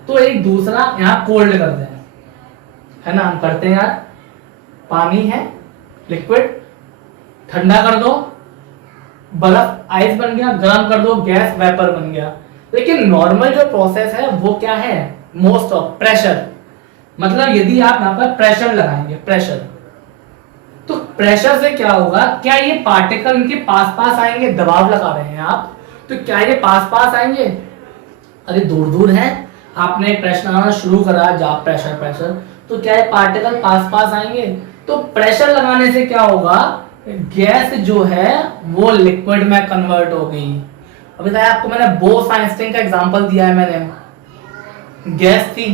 तो एक दूसरा यहां कोल्ड कर दें, है ना, हम करते हैं यार, पानी है लिक्विड, ठंडा कर दो, बर्फ आइस बन गया, गर्म कर दो गैस वेपर बन गया। लेकिन नॉर्मल जो प्रोसेस है वो क्या है, मोस्ट ऑफ प्रेशर, मतलब यदि आप यहां पर प्रेशर लगाएंगे, प्रेशर, तो प्रेशर से क्या होगा, क्या ये पार्टिकल इनके पास पास आएंगे, दबाव लगा रहे हैं आप, तो क्या ये पास पास आएंगे? अरे दूर दूर है, आपने प्रेशर लगाना शुरू करा, जा प्रेशर प्रेशर, तो क्या ये पार्टिकल पास पास आएंगे? तो प्रेशर लगाने से क्या होगा, गैस जो है वो लिक्विड में कन्वर्ट हो गई। अभी तक आपको मैंने बोस आइंस्टाइन का एग्जांपल दिया है, मैंने गैस थी,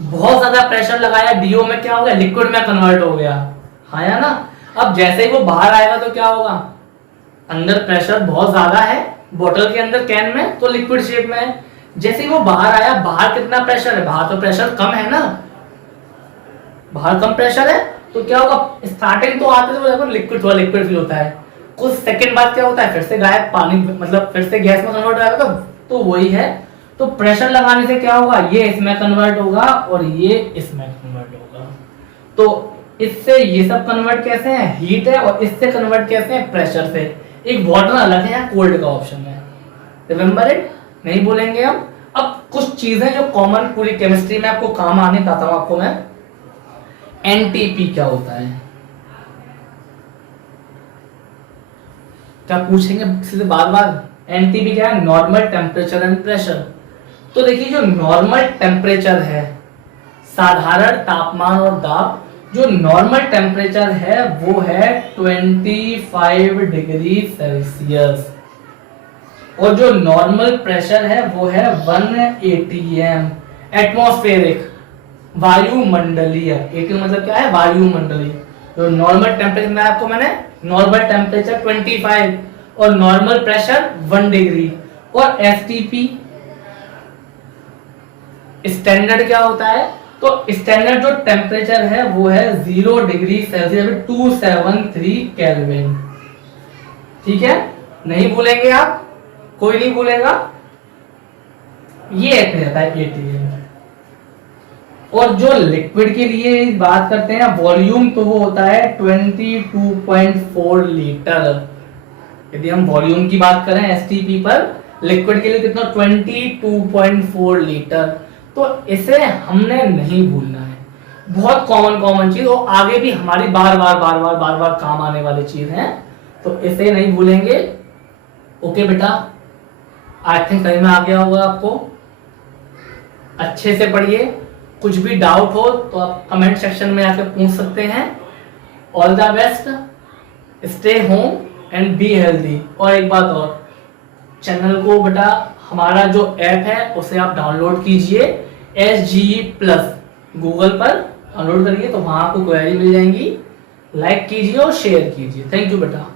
बहुत ज्यादा प्रेशर लगाया, डीओ में क्या हो गया, लिक्विड में कन्वर्ट हो गया, हाँ या ना। अब जैसे ही वो बाहर आएगा तो क्या होगा, अंदर प्रेशर बहुत ज्यादा है बोतल के अंदर, कैन में, तो लिक्विड शेप में है। जैसे ही वो बाहर आया, बाहर कितना प्रेशर है, बाहर तो प्रेशर कम है ना, बाहर कम प्रेशर है, तो क्या होगा, स्टार्टिंग तो आते तो लिक्विड, थोड़ा लिक्विड फील होता है, कुछ सेकंड बाद क्या होता है, फिर से गायब, पानी मतलब फिर से गैस में कन्वर्ट हो जाएगा, तो वही है। तो प्रेशर लगाने से क्या होगा, ये इसमें कन्वर्ट होगा और ये इसमें कन्वर्ट होगा। तो इससे ये सब कन्वर्ट कैसे है, हीट है, और इससे कन्वर्ट कैसे है, प्रेशर से। एक वाटर अलग है, कोल्ड का ऑप्शन है, रिमेंबर इट, नहीं भूलेंगे हम। अब कुछ चीजें जो कॉमन पूरी केमिस्ट्री में आपको काम आने बताता हूं आपको मैं। एनटीपी क्या होता है, क्या पूछेंगे सीधे बार बार, एनटीपी क्या है, नॉर्मल टेम्परेचर एंड प्रेशर। तो देखिए जो नॉर्मल टेम्परेचर है, साधारण तापमान और दाब, जो नॉर्मल टेम्परेचर है वो है 25 डिग्री सेल्सियस, और जो नॉर्मल प्रेशर है वो है 1 atm, एटमॉस्फेरिक, वायुमंडलीय। एटीएम मतलब क्या है, वायुमंडलीय। तो नॉर्मल टेम्परेचर में आपको मैंने नॉर्मल टेम्परेचर 25 और नॉर्मल प्रेशर 1 डिग्री, और एसटीपी स्टैंडर्ड क्या होता है, तो स्टैंडर्ड जो टेम्परेचर है वो है 0 डिग्री सेल्सियस, 273 केल्विन। ठीक है, नहीं भूलेंगे आप, कोई नहीं भूलेगा, ये रहता है एटीएम। और जो लिक्विड के लिए बात करते हैं वॉल्यूम, तो वो होता है 22.4 लीटर। यदि हम वॉल्यूम की बात करें एसटीपी पर, लिक्विड के लिए कितना, 22.4 लीटर। तो इसे हमने नहीं भूलना है, बहुत कॉमन चीज, और आगे भी हमारी बार बार काम आने वाली चीज है, तो इसे नहीं भूलेंगे। ओके बेटा, आई थिंक समझ में आ गया होगा आपको, अच्छे से पढ़िए, कुछ भी डाउट हो तो आप कमेंट सेक्शन में आके पूछ सकते हैं। All the best, stay home and be healthy. और एक बात और, चैनल को बेटा, हमारा जो ऐप है उसे आप डाउनलोड कीजिए, SGE+, गूगल पर डाउनलोड करिए तो वहां आपको क्वेरी मिल जाएंगी। लाइक कीजिए और शेयर कीजिए। थैंक यू बेटा।